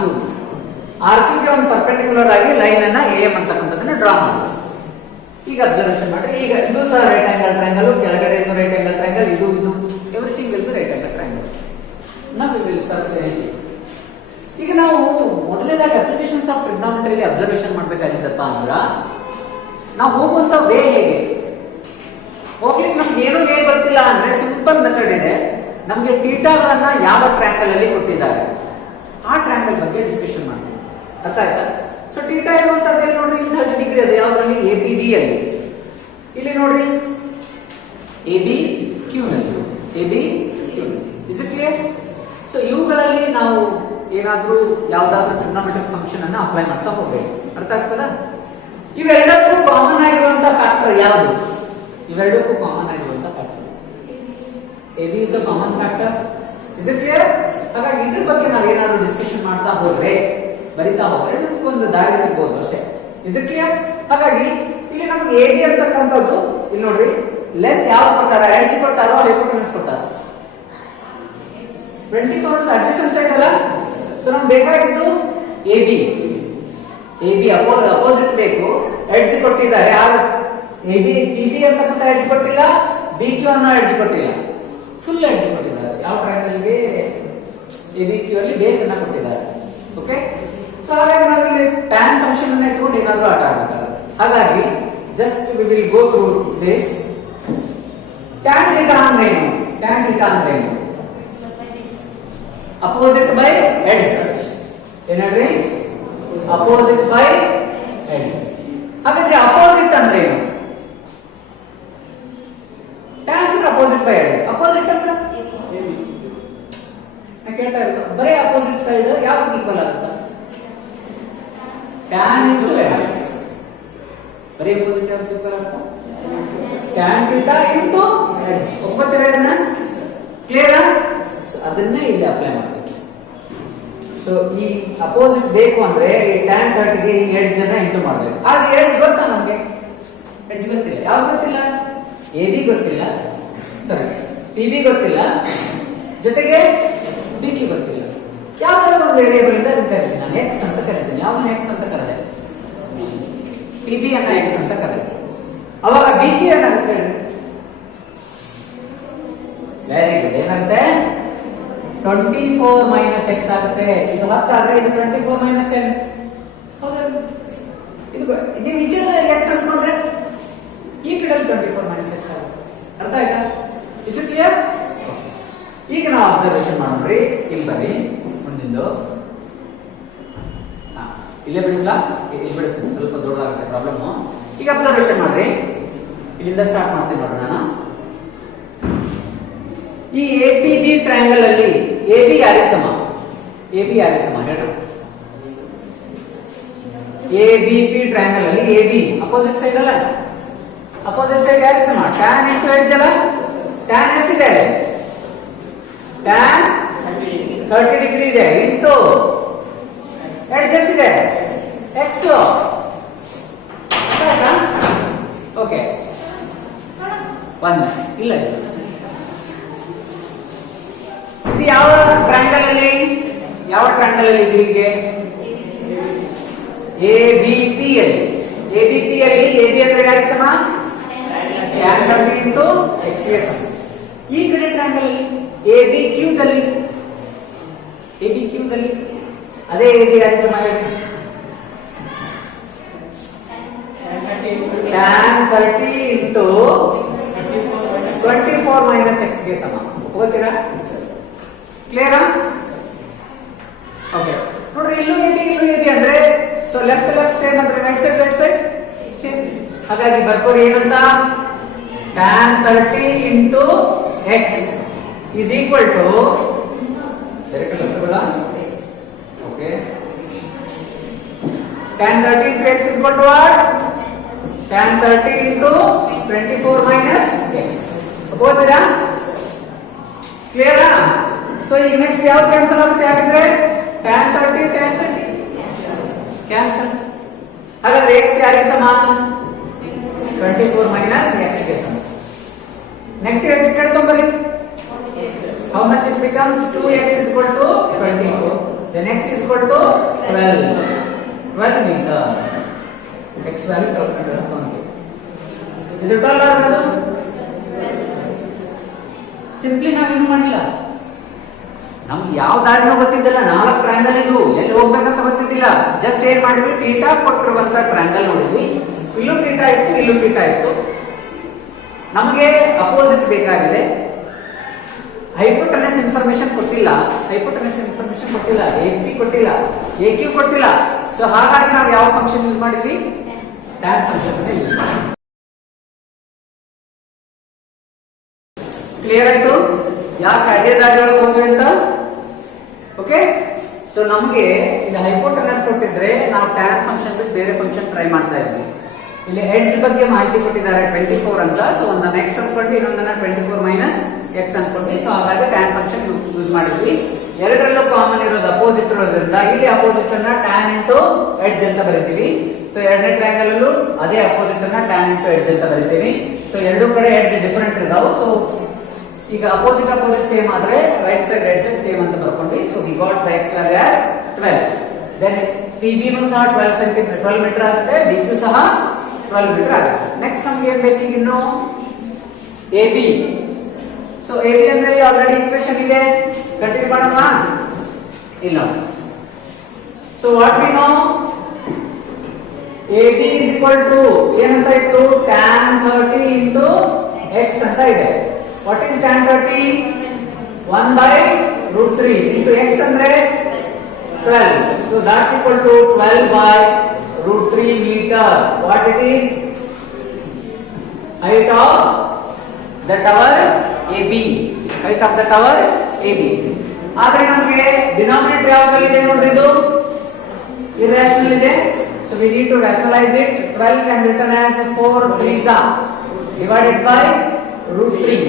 RQ ಗೆ ಒಂದು ಪರ್ಪೆಂಡಿಕ್ಯುಲರ್ ಆಗಿ ಲೈನ್ ಅನ್ನ AM ಅಂತಕ್ಕಂಥದ್ದನ್ನ ಡ್ರಾ ಮಾಡಿ. ಈಗ ಅಬ್ಸರ್ವೇಷನ್ ಮಾಡಿ. ಈಗ ಇದು ಸಹ ರೈಟ್ ಆಂಗಲ್ ಟ್ರಯಾಂಗಲ್, ಕೆಳಗಡೆ ಇದು ರೈಟ್ ಆಂಗಲ್ ಟ್ರಯಾಂಗಲ್, ಇದು everything will be right angle triangle. ನಾವು ವಿಲ್ ಸರ್ಚ್ ಎನಿಥಿಂಗ್. ಈಗ ನಾವು ಮೊದಲನೇದಾಗಿ ಅಪ್ಲಿಕೇಶನ್ಸ್ ಆಫ್ ಟ್ರಿಗ್ನೋಮೆಟ್ರಿ ಅಬ್ಸರ್ವೇಷನ್ ಮಾಡಬೇಕಾಗಿದ್ದಪ್ಪ ಅಂದ್ರ ನಾವು ಹೋಗುವಂತ ವೇ ಹೇಗೆ ಹೋಗ್ಲಿಕ್ಕೆ ನಮ್ಗೆ ಏನೋ ಹೇಗೆ ಗೊತ್ತಿಲ್ಲ ಅಂದ್ರೆ ಸಿಂಪಲ್ ಮೆಥಡ್ ಇದೆ. ನಮ್ಗೆ ಥೀಟಾಗಳನ್ನ ಯಾವ ಟ್ರ್ಯಾಂಗಲ್ ಅಲ್ಲಿ ಕೊಟ್ಟಿದ್ದಾರೆ ಆ ಟ್ರ್ಯಾಂಗಲ್ ಬಗ್ಗೆ ಡಿಸ್ಕಷನ್ ಮಾಡ್ತೀವಿ. ಅರ್ಥ ಆಯ್ತಾ? ಸೊ ಥೀಟಾ ಇರುವಂತದ್ದು ಎಲ್ಲಿ ನೋಡ್ರಿ, 30 ಡಿಗ್ರಿ ಇದೆ. ಯಾವ್ದ್ರಲ್ಲಿ? ABD ಅಲ್ಲಿ. ಇಲ್ಲಿ ನೋಡ್ರಿ ABQ ನಲ್ಲಿ, ABQ. Is okay. ಸೊ ಇವುಗಳಲ್ಲಿ ನಾವು ಏನಾದ್ರೂ ಯಾವ್ದಾದ್ರು ಟ್ರಿಗ್ನೋಮೆಟ್ರಿಕ್ ಫಂಕ್ಷನ್ ಅನ್ನ ಅಪ್ಲೈ ಮಾಡ್ತಾ ಹೋಗ್ಬೇಕು. ಅರ್ಥ ಆಗ್ತದ? ಇವೆರಡಕ್ಕೂ ಕಾಮನ್ ಆಗಿರುವಂತಹ ಫ್ಯಾಕ್ಟರ್ ಯಾವುದು? ಇವೆರಡಕ್ಕೂ ಕಾಮನ್ ಆಗಿರುವಂತಹ factor AB is the common factor. Is it clear? ಹಾಗಾಗಿ ಇದ್ರ ಬಗ್ಗೆ ನಾವು ಏನಾದ್ರು ಡಿಸ್ಕಷನ್ ಮಾಡ್ತಾ ಹೋದ್ರೆ, ಬರಿತಾ ಹೋದ್ರೆ ನಮ್ಗೆ ಒಂದು ದಾರಿ ಸಿಗ್ಬೋದು ಅಷ್ಟೇ. Is it clear? ಹಾಗಾಗಿ ಇಲ್ಲಿ ನಮ್ಗೆ AB ಅಂತಕ್ಕಂಥದ್ದು ಇಲ್ಲಿ ನೋಡ್ರಿ, ಲೆಂತ್ ಯಾವ್ದು ಕೊಟ್ಟಾರ? ಎಡ್ಜ್ ಕೊಟ್ಟಾರೋ ಹೈಪೋಟೆನಸ್ ಕೊಟ್ಟಾರ? 24 ಅಡ್ಜಸೆಂಟ್ ಸೈಡ್ ಅಲ್ಲ. ಸೊ ನಮ್ಗೆ ಬೇಕಾಗಿತ್ತು AB ಅಪೋಸಿಟ್ ಬೇಕು. ಎಡ್ಜ್ ಕೊಟ್ಟಿದ್ದಾರೆ ಯಾರು? AB ಅಂತಕ್ಕಂಥ ಎಡ್ಜ್ ಕೊಟ್ಟಿಲ್ಲ, BQ ಅನ್ನೋ ಎಡ್ಜ್ ಕೊಟ್ಟಿಲ್ಲ, ಫುಲ್ ಎಡ್ಜ್ ಕೊಟ್ಟಿದ್ದಾರೆ. ಯಾವ ಟ್ರಯಾಂಗಲ್ಗೆ ABQ ಅಲ್ಲಿ ಬೇಸ್ ಅನ್ನ ಕೊಟ್ಟಿದ್ದಾರೆ. ಓಕೆ. ಸೊ ಹಾಗಾಗಿ ನಾವು ಇಲ್ಲಿ tan ಫಂಕ್ಷನ್ ಅನ್ನ ಇಟ್ಕೊಂಡು ಏನಾದ್ರೂ ಆಟ ಆಡಬೇಕಾಗುತ್ತೆ. ಹಾಗಾಗಿ just we will go through this. tan θ ಅಂದ್ರೆ ಏನು? tan θ ಅಂದ್ರೆ ಏನು? Opposite by adj. ಏನ್ರಿ? Opposite by adj. ಹಾಗಾದ್ರೆ ಅಪೋಸಿಟ್ ಅಂದ್ರೆ ಏನು? tan ಅಂದ್ರೆ ಅಪೋಸಿಟ್ ಬೈ ಎಡ್ಜ್. ಅಪೋಸಿಟ್ ಅಂದ್ರೆ ನಾ ಕೇಳ್ತಾ ಇರೋದು ಬರೀ ಅಪೋಸಿಟ್ ಸೈಡ್ ಯಾವ್ದು ಈಕ್ವಲ್ ಆಗುತ್ತೆ? tan into adj. ಬರೀ ಅಪೋಸಿಟ್ ಯಾವ್ದು ಈಕ್ವಲ್ ಆಗುತ್ತೆ? tan θ into adj. ಒಪ್ಪತ್ತೀರಾ ಇದನ್ನ? ಕ್ಲಿಯರ್? ಅದನ್ನೇ ಇಲ್ಲಿ ಅಪ್ಲೈ ಮಾಡ್ತೀವಿ. ಸೊ ಈ ಅಪೋಸಿಟ್ ಬೇಕು ಅಂದ್ರೆ ಈ tan 30 ಗೆ ಈ ಎಡ್ಜ್ ಅನ್ನ ಇಂಟು ಮಾಡಬೇಕು. ಆದ್ರೆ ಎಡ್ಜ್ ಗೊತ್ತಾ ನಮಗೆ? ಎಡ್ಜ್ ಗೊತ್ತಿಲ್ಲ. ಯಾವ್ದು ಗೊತ್ತಿಲ್ಲ? AB ಗೊತ್ತಿಲ್ಲ, ಸಾರಿ PB ಗೊತ್ತಿಲ್ಲ, ಜೊತೆಗೆ BQ ಗೊತ್ತಿಲ್ಲ. ಯಾವ್ದಾದ್ರು ಒಂದು ವೇರಿಯೇಬಲ್ ಇಂದ ಅದನ್ನ ಕರಿತೀನಿ ನಾನು x ಅಂತ ಕರಿತೀನಿ. ಯಾವ್ದನ್ನ x ಅಂತ ಕರೆದೆ? PB ಅನ್ನ x ಅಂತ ಕರೆದೆ. ಅವಾಗ BQ ಏನಾಗುತ್ತೆ? Very good. ಏನಾಗುತ್ತೆ? 24 ಮೈನಸ್ x ಆಗುತ್ತೆ. ಇದು 10 ಆದ್ರೆ ಇದು 24 ಮೈನಸ್ 10. ಹೌದಾ? ಇದು ನೀವು ವಿಚಾರದಲ್ಲಿ x ಅನ್ಕೊಂಡ್ರೆ ಈ ಕಡೆ 24 ಮೈನಸ್ x ಆಗುತ್ತೆ. ಅರ್ಥ ಆಯ್ತಾ? Is it clear? ಈಗ ನಾವು ಅಬ್ಸರ್ವೇಷನ್ ಮಾಡೋಣ್ರಿ. ಇಲ್ಲಿ ಬನ್ನಿ ಮುಂದಿಂದು. ಇಲ್ಲೇ ಬಿಡಿಸ್ಲಾ? ಇಲ್ಲಿ ಬಿಡಿಸ್ತೀನಿ, ಸ್ವಲ್ಪ ದೊಡ್ಡದಾಗುತ್ತೆ ಪ್ರಾಬ್ಲಮ್. ಈಗ ಅಬ್ಸರ್ವೇಷನ್ ಮಾಡ್ರಿ. ಇಲ್ಲಿಂದ ಸ್ಟಾರ್ಟ್ ಮಾಡ್ತೀನಿ ನೋಡೋಣ. ನಾನು ಈ APB ಟ್ರಯಾಂಗಲ್ ಅಲ್ಲಿ AB ಯಾರಿಗೆ ಸಮ? AB ಯಾರಿಗೆ ಸಮ ಹೇಳಿ? ABP ಟ್ರಯಾಂಗಲ್ ಅಲ್ಲಿ AB ಅಪೋಸಿಟ್ ಸೈಡ್ ಅಲ್ಲ? ಅಪೋಸಿಟ್ ಸೈಡ್ ಯಾರಿಗೆ ಸಮ? tan into ಎಡ್ಜ್ ಅಲ್ಲ? tan ಎಷ್ಟಿದೆ? tan 30 ಡಿಗ್ರಿ ಇದೆ ಇಂಟು ಎಡ್ಜ್ ಎಷ್ಟಿದೆ? x. ಓಕೆ, ಇಲ್ಲ ಇದು ಯಾವ ಟ್ರಯಾಂಗಲ್ ಅಲ್ಲಿ? ಯಾವ ಟ್ರಯಾಂಗಲ್ ಅಲ್ಲಿ ಇದು? ಹೀಗೆ ABP ಅಲ್ಲಿ. ABP ಅಲ್ಲಿ AB ಅಂದ್ರೆ ಯಾರಿಗೆ ಸಮ? tan 30 into x ಗೆ ಸಮ. ಈ ಕಡೆ ಟ್ರಯಾಂಗಲ್ ಅಲ್ಲಿ ABQ ದಲ್ಲಿ ಅದೇ AB ಯಾರಿಗೆ ಸಮ? tan 30 into 24 minus x ಗೆ ಸಮ. ಓದ್ತೀರಾ? ಕ್ಲಿಯರಾ? ಓಕೆ. ನೋಡ್ರಿ, ಇಲ್ಲೂ AB ಅಂದ್ರೆ ಸೊ ಲೆಫ್ಟ್ ಸೇಮ್ ಅಂದ್ರೆ ರೈಟ್ ಸೈಡ್ ಸೇಮ್. ಹಾಗಾಗಿ ಬರ್ಕೋರಿ ಏನಂತ? tan 30 into x is equal to direct ಬರ್ಕೋಲ್ಲ. Okay, tan 30 into x is equal to what? tan 30 into 24 minus x. ಓದ್ತೀರಾ? ಕ್ಲಿಯರಾ? ಸೊ ಈಗ ನೆಕ್ಸ್ಟ್ ಯಾವ ಕ್ಯಾನ್ಸಲ್ ಆಗುತ್ತೆ? ಹಾಗಿದ್ರೆ tan 30 ಕ್ಯಾನ್ಸಲ್. ಹಾಗಾದ್ರೆ x ಯಾರಿಗೆ ಸಮ? 24 ಮೈನಸ್ x ಗೆ ಸಮ. ನೆಕ್ಸ್ಟ್ x ಕಡ್ಕೊಂಬರಿ. How much it becomes? 2x is equal to 24. Then x is equal to 12 meter. x value 12 meter ಅಂತ. ಇದು 12 ಆಗೋದು ಸಿಂಪ್ಲಿ ನಾವೇನು ಮಾಡಿಲ್ಲ. ನಮ್ಗೆ ಯಾವ ದಾರಿನೂ ಗೊತ್ತಿದ್ದಿಲ್ಲ. 4 ಟ್ರಯಾಂಗಲ್ ಇದು ಎಲ್ಲಿ ಹೋಗ್ಬೇಕಂತ ಗೊತ್ತಿದ್ದಿಲ್ಲ. ಜಸ್ಟ್ ಏನ್ ಮಾಡಿದ್ವಿ? ಥೀಟಾ ಕೊಟ್ಟಿರುವಂತ ಟ್ರಯಾಂಗಲ್ ನೋಡಿದ್ವಿ. ಇಲ್ಲೂ ಥೀಟಾ ಇತ್ತು, ಇಲ್ಲೂ ಥೀಟಾ ಇತ್ತು. ನಮಗೆ ಅಪೋಸಿಟ್ ಬೇಕಾಗಿದೆ. ಹೈಪೋಟೆನಸ್ ಇನ್ಫಾರ್ಮೇಶನ್ ಕೊಟ್ಟಿಲ್ಲ. AP ಕೊಟ್ಟಿಲ್ಲ, AQ ಕೊಟ್ಟಿಲ್ಲ. ಸೊ ಹಾಗಾಗಿ ನಾವು ಯಾವ ಫಂಕ್ಷನ್ ಯೂಸ್ ಮಾಡಿದ್ವಿ? tan ಫಂಕ್ಷನ್ ಅನ್ನು ಯೂಸ್ ಮಾಡಿದ್ವಿ. ಕ್ಲಿಯರ್ ಆಯ್ತು? ಯಾಕೆ ಅದೇ ದಾರಿ ಒಳಗೆ ಹೋದ್ವಿ ಅಂತ? ಸೊ ನಮಗೆ ಇಲ್ಲಿ ಹೈಪೋಟೆನಸ್ ಕೊಟ್ಟಿದ್ರೆ ನಾವು ಟ್ಯಾನ್ ಫಂಕ್ಷನ್ ಬಿಟ್ಟು ಬೇರೆ ಫಂಕ್ಷನ್ ಟ್ರೈ ಮಾಡ್ತಾ ಇದ್ವಿ. ಇಲ್ಲಿ ಎಡ್ಜ್ ಬಗ್ಗೆ ಮಾಹಿತಿ ಕೊಟ್ಟಿದ್ದಾರೆ 24 ಅಂತ. ಸೊ ಒಂದನ್ನ ಎಕ್ಸ್ ಅನ್ಕೊಂಡು ಇನ್ನೊಂದನ್ನ 24 ಮೈನಸ್ ಎಕ್ಸ್ ಅನ್ಕೊಂಡು, ಸೊ ಹಾಗಾಗಿ ಟ್ಯಾನ್ ಫಂಕ್ಷನ್ ಯೂಸ್ ಮಾಡಿದ್ವಿ. ಎರಡರಲ್ಲೂ ಕಾಮನ್ ಇರೋದು ಅಪೋಸಿಟ್ ಇರೋದ್ರಿಂದ ಇಲ್ಲಿ ಅಪೋಸಿಟ್ ಅನ್ನ ಟ್ಯಾನ್ ಇಂಟು ಎಡ್ಜ್ ಅಂತ ಬರಿತೀವಿ. ಸೊ ಎರಡನೇ ಟ್ರಯಾಂಗಲ್ ಅಲ್ಲೂ ಅದೇ ಅಪೋಸಿಟ್ ಅನ್ನ ಟ್ಯಾನ್ ಇಂಟು ಎಡ್ಜ್ ಅಂತ ಬರಿತೀವಿ. ಸೊ ಎರಡೂ ಕಡೆ ಎಡ್ಜ್ ಡಿಫರೆಂಟ್ ಇದಾವೆ. ಸೊ ಈಗ ಅಪೋಸಿಟ್ ಸೇಮ್ ಆದ್ರೆ ರೈಟ್ ಸೈಡ್ ಸೇಮ್ ಅಂತ ಬರ್ಕೊಂಡ್ವಿ. So we got the x value as 12. Then PB ನೂ ಸಹ 12 ಮೀಟರ್ ಆಗುತ್ತೆ, DQ ಸಹ 12 ಮೀಟರ್ ಆಗುತ್ತೆ. ನೆಕ್ಸ್ಟ್ ನಮ್ಗೆ ಏನ್ ಬೇಕು ಇನ್ನು AB. ಸೊ AB ಅಂದ್ರೆ ಆಲ್ರೆಡಿ ಈಕ್ವೇಶನ್ ಇದೆ, ಕಂಟಿನ್ಯೂ ಮಾಡೋಣ ಇಲ್ಲ. So what we know, AB is equal to ಏನಂತ ಇತ್ತು, tan 30 into x ಅಂತ ಇದೆ. What is tan 30? 1 by root 3 into x ಅಂದ್ರೆ 12. So that's equal to 12 by root 3 meter. What it is? Height of the tower AB. Height of the tower AB. ಆದ್ರೆ ನಮಗೆ ಡಿನಾಮಿನೇಟರ್ ಯಾವಾಗಲಿದೆ ನೋಡ್ರಿ, ಇದು irrational ಇದೆ. So we need to rationalize it. 12 can be written as 4 3s divided by root 3.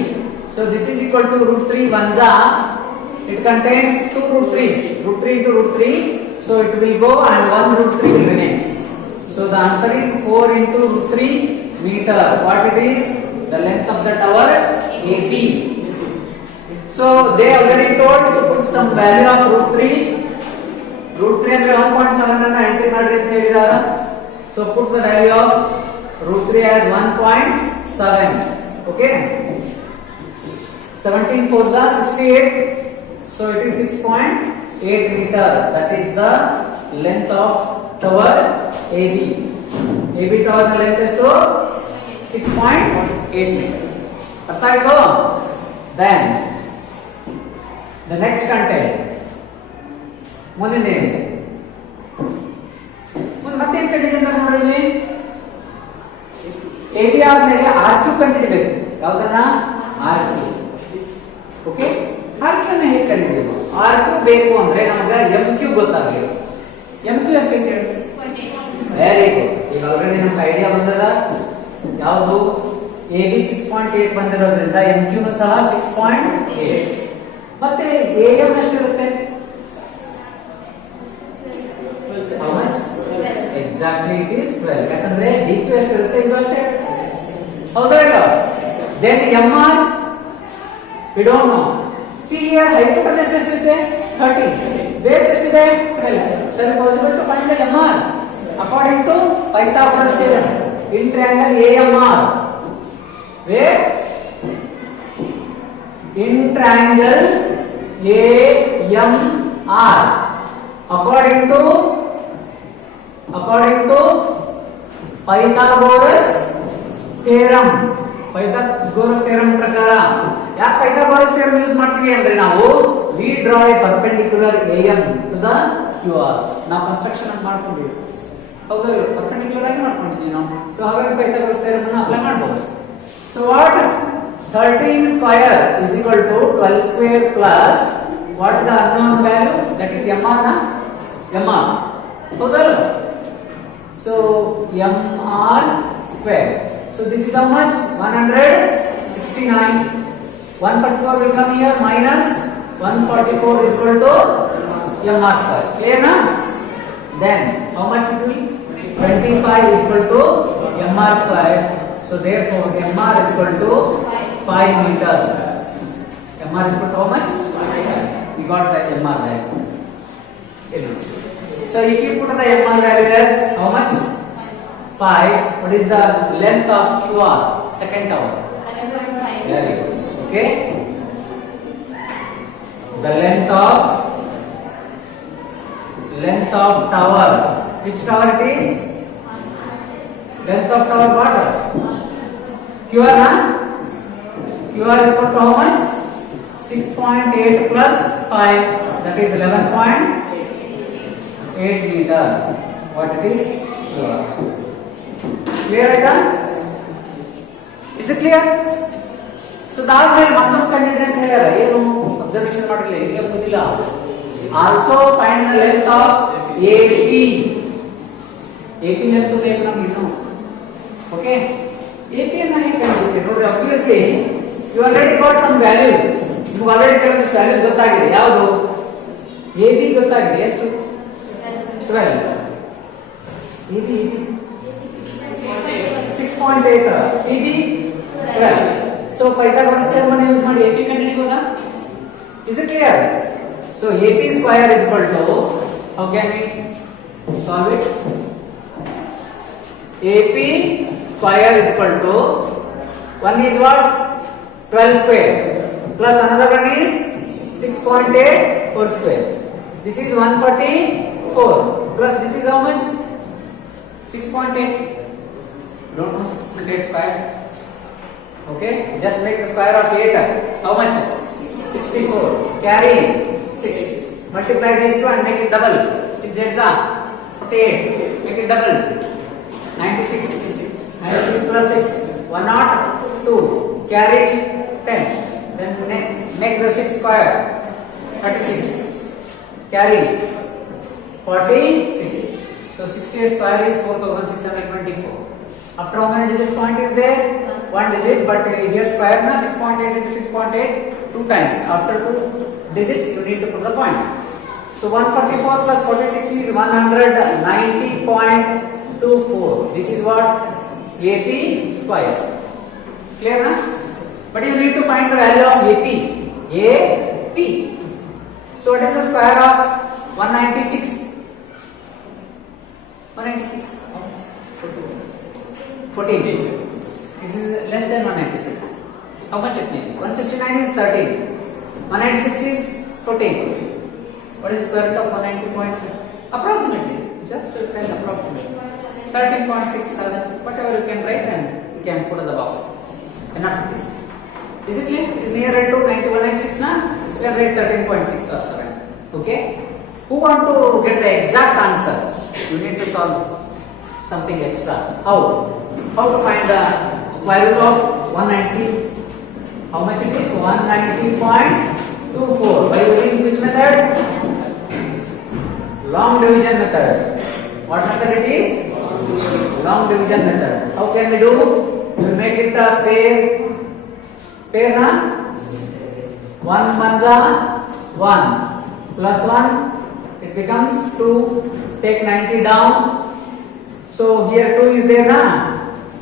So this is equal to root 3 ones are. It contains 2 root 3s. Root 3 into root 3. So it will go and 1 root 3 will remain. So the answer is 4 into root 3 meter. What it is? The length of the tower AB. So they already told to put some value of root 3. Root 3 ಅಂದ್ರೆ 1.7 ಅನ್ನು ಎಂಟ್ರಿ ಮಾಡ್ರಿ ಅಂತ ಹೇಳಿದಾರ. So put the value of root 3 as 1.7. Okay. 17 4s are 68. So it is 6.8 meter. That is the length of tower AB. AB tower na length ಎಷ್ಟು 6.8 meter. ಅರ್ಥ ಆಯ್ತು? Then the next content ಮುಂದಿನ ಏನಿದೆ, ಮತ್ತೇನ್ ಕಂಡಿದೆ ಅಂತ ನೋಡ್ರಿ. AB ಆದ್ಮೇಲೆ RQ ಕಂಡಿಡಬೇಕು. ಯಾವ್ದನ್ನ? RQ. ಓಕೆ, RQ ನ ಹೇಗೆ ಕಂಡಿಡಬೇಕು? RQ ಬೇಕು ಅಂದ್ರೆ ನಮಗೆ MQ ಗೊತ್ತಾಗಬೇಕು. MQ ಎಷ್ಟು ಅಂತ ಹೇಳಿ? Very good. ಈಗ ಆಲ್ರೆಡಿ ನಮ್ಗೆ ಐಡಿಯಾ ಬಂದದ. ಯಾವುದು? AB 6.8 ಬಂದಿರೋದ್ರಿಂದ MQ ನು ಸಹ 6.8. ಮತ್ತೆ AM ಎಷ್ಟಿರುತ್ತೆ? How much? Exactly, it is 12. ಯಾಕಂದ್ರೆ DQ ಎಷ್ಟಿರುತ್ತೆ? ಇದು ಅಷ್ಟೇ. ಹೌದಾ ಇಲ್ಲ? Then MR we don't know. See here, hypotenuse ಎಷ್ಟಿದೆ? 30. Base ಎಷ್ಟಿದೆ? 12. So it is possible to find the MR according to Pythagoras theorem in triangle AMR. Where? In triangle AMR. According to Pythagoras theorem. Pythagoras theorem ಪ್ರಕಾರ ಯಾಕೆ Pythagoras theorem use ಮಾಡ್ತೀವಿ ಅಂದ್ರೆ ನಾವು we draw a perpendicular AM to the QR. ನಾವು ಕನ್ಸ್ಟ್ರಕ್ಷನ್ ಅನ್ನು ಮಾಡ್ಕೊಂಡಿದ್ದೀವಿ. ಹೌದಾ? ಪರ್ಪೆಂಡಿಕ್ಯುಲರ್ ಆಗಿ ಮಾಡ್ಕೊಂಡಿದ್ದೀವಿ ನಾವು. ಸೊ ಹಾಗಾಗಿ Pythagoras theorem ಅನ್ನು ಅಪ್ಲೈ ಮಾಡಬಹುದು. So what? 13 square is equal to 12 square plus what is the unknown value? That is MR na? MR. ಹೌದಾ? So MR square. So this is how much? 169. 144 will come here minus 144 is equal to MR square. Clear na? Then how much it will? 25 is equal to MR square. So therefore MR is equal to 5 meter. MR is equal to how much? 5. We got the MR value. So if you put the MR value as how much? 5. What is the length of QR? Second tower. Very good. Okay. The length of tower. Which tower it is? Length of tower what? QR na? QR is equal to how much? 6.8 plus 5. That is 11.8 meter. What it is? QR. Clear ಆಯ್ತಾ? Is it clear? So ಅದಾದ್ಮೇಲೆ ಮತ್ತೊಂದು ಕಂಡಿಡ್ರಿ ಅಂತ ಹೇಳ್ಯಾರ. ಏನು ಅಬ್ಸರ್ವೇಷನ್ ಮಾಡಿರಲಿಲ್ಲ, ಹಿಂಗೆ ಗೊತ್ತಿಲ್ಲ. also find the length of AP. AP length ಬೇಕು ನಮಗೆ ಇನ್ನು. Okay, AP ಅನ್ನ ಹೇಗೆ ಕಂಡುಹಿಡಿಯುತ್ತೆ ನೋಡ್ರಿ. obviously you already got some values. ನಿಮಗೆ ಆಲ್ರೆಡಿ ಕೆಲವೊಂದಿಷ್ಟು ವ್ಯಾಲ್ಯೂಸ್ ಗೊತ್ತಾಗಿದೆ. ಯಾವುದು? AB ಗೊತ್ತಾಗಿದೆ. ಎಷ್ಟು? 12. AB 6.8, PB 12. So Pythagoras theorem ಅನ್ನು ಯೂಸ್ ಮಾಡಿ AP ಕಂಡುಹಿಡಿಯಬಹುದಾ? Is it clear? So AP square is equal to, how can we solve it? AP square is equal to, one is what? 12 square plus another one is 6.8 whole square. This is 144 plus this is how much? 6.8. Don't know 6.8 square. Okay, just make the square of 8. How much? 64. Carry 6. Multiply these two and make it double. 6 8s are 48. Make it double. 96. 96 plus 6. 102. Carry 10. Then make the 6 square. 36. Carry 46. So 68 square is 4624. After how many digits point is there? One digit, but here square na 6.8 into 6.8 two times. After two digits you need to put the point. So 144 plus 46 is 190.24. This is what? AP square. Clear na? But you need to find the value of AP. AP. So what is the square of 196? 196. 14. This is less than 196. How much it may be? 169 is 13. 196 is 14. What is the square root of 190.5? Approximately. Just tell approximately. 13.67. Whatever you can write and you can put in the box. Enough it is. Is it clear? It is nearer to 196 na? Let's write 13.6 or 7. Okay? Who want to get the exact answer? You need to solve something extra. How? How to find the square root of 190? How much it is? 190.24. By using which method? Long division method. What method it is? Long division method. How can we do? We will make it a pair. Pair na? 1 ones are 1 plus 1. It becomes 2. Take 90 down. So here 2 is there na?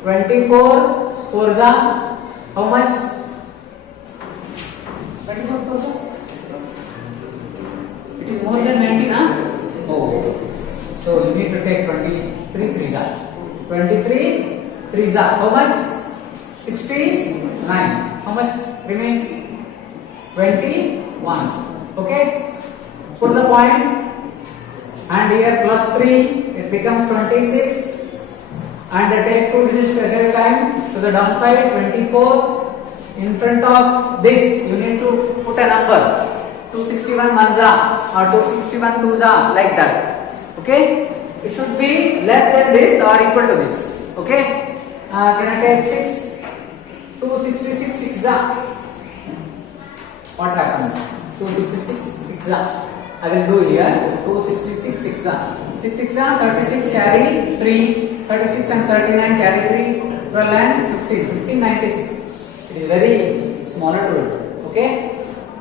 24. 4s are how much? 24 4s are? It is more than 90 na? Oh. So you need to take 23 3s are. 23 3s are how much? 69. How much remains? 21. Okay? Put the point. And here plus 3, it becomes 26. And take 2 digits at a time to the downside, 24. In front of this, you need to put a number. 261 manza or 261 tuza, like that. Okay? It should be less than this or equal to this. Okay? Can I take 6? 266 6za. What happens? 266 6za. I will do here 266 6za. 6 6za 36 carry 3. 36 and 39 carry 3. 12 and 15. 15 96. It is very smaller to it. Okay?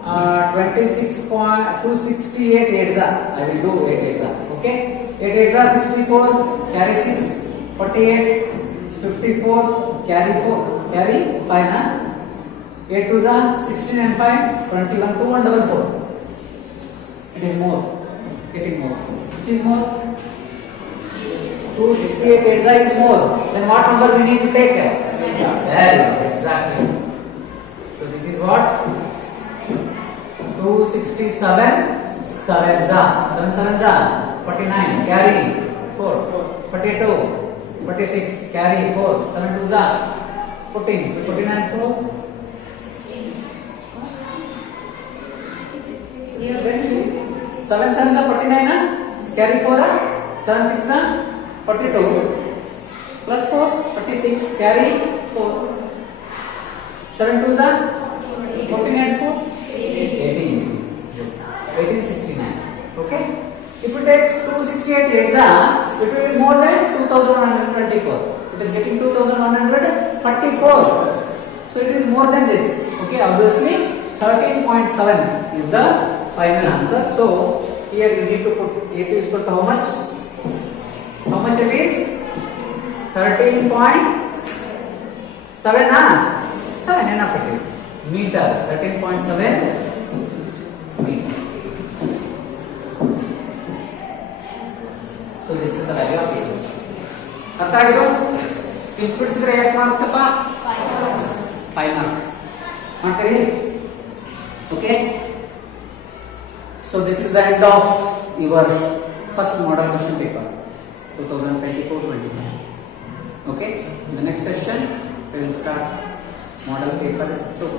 268 8za. I will do 8 8za. Okay? 8 8za 64 carry 6. 48 54 carry 4 carry 5 na. 8 2za 16 and 5 21 2 and double 4. It is more. Getting more. Which is more? 268 8za is more. Then what number we need to take? Very good. Exactly. So this is what? 267 7za. 7 7za 49 carry 4. 42 46 carry 4. 7 2za 14. 49 4. Here very easy. 7 7s are 49 na? Carry 4 are 7 6 are 42 plus 4 46 carry 4 7 2s are 14 and 4 18 1869 takes 268 hexa, it will be more than 2124. It is getting 2144. So it is more than this. Okay, obviously 13.7 is the final answer. So here we need to put A2 is equal to how much? How much it is? 13.7 7 enough it is. Meter 13.7 meter. So this is the value of A2. ಅರ್ಥ ಆಯ್ತು? ಇಷ್ಟು ಬಿಡಿಸಿದ್ರೆ ಎಷ್ಟು ಮಾರ್ಕ್ಸ್ ಅಪ್ಪ? 5 ಮಾರ್ಕ್ಸ್ ಮಾಡ್ತೀರಿ? Okay. So this is the end of your first model question paper 2024-25. Okay, in the next session we will start model paper 2.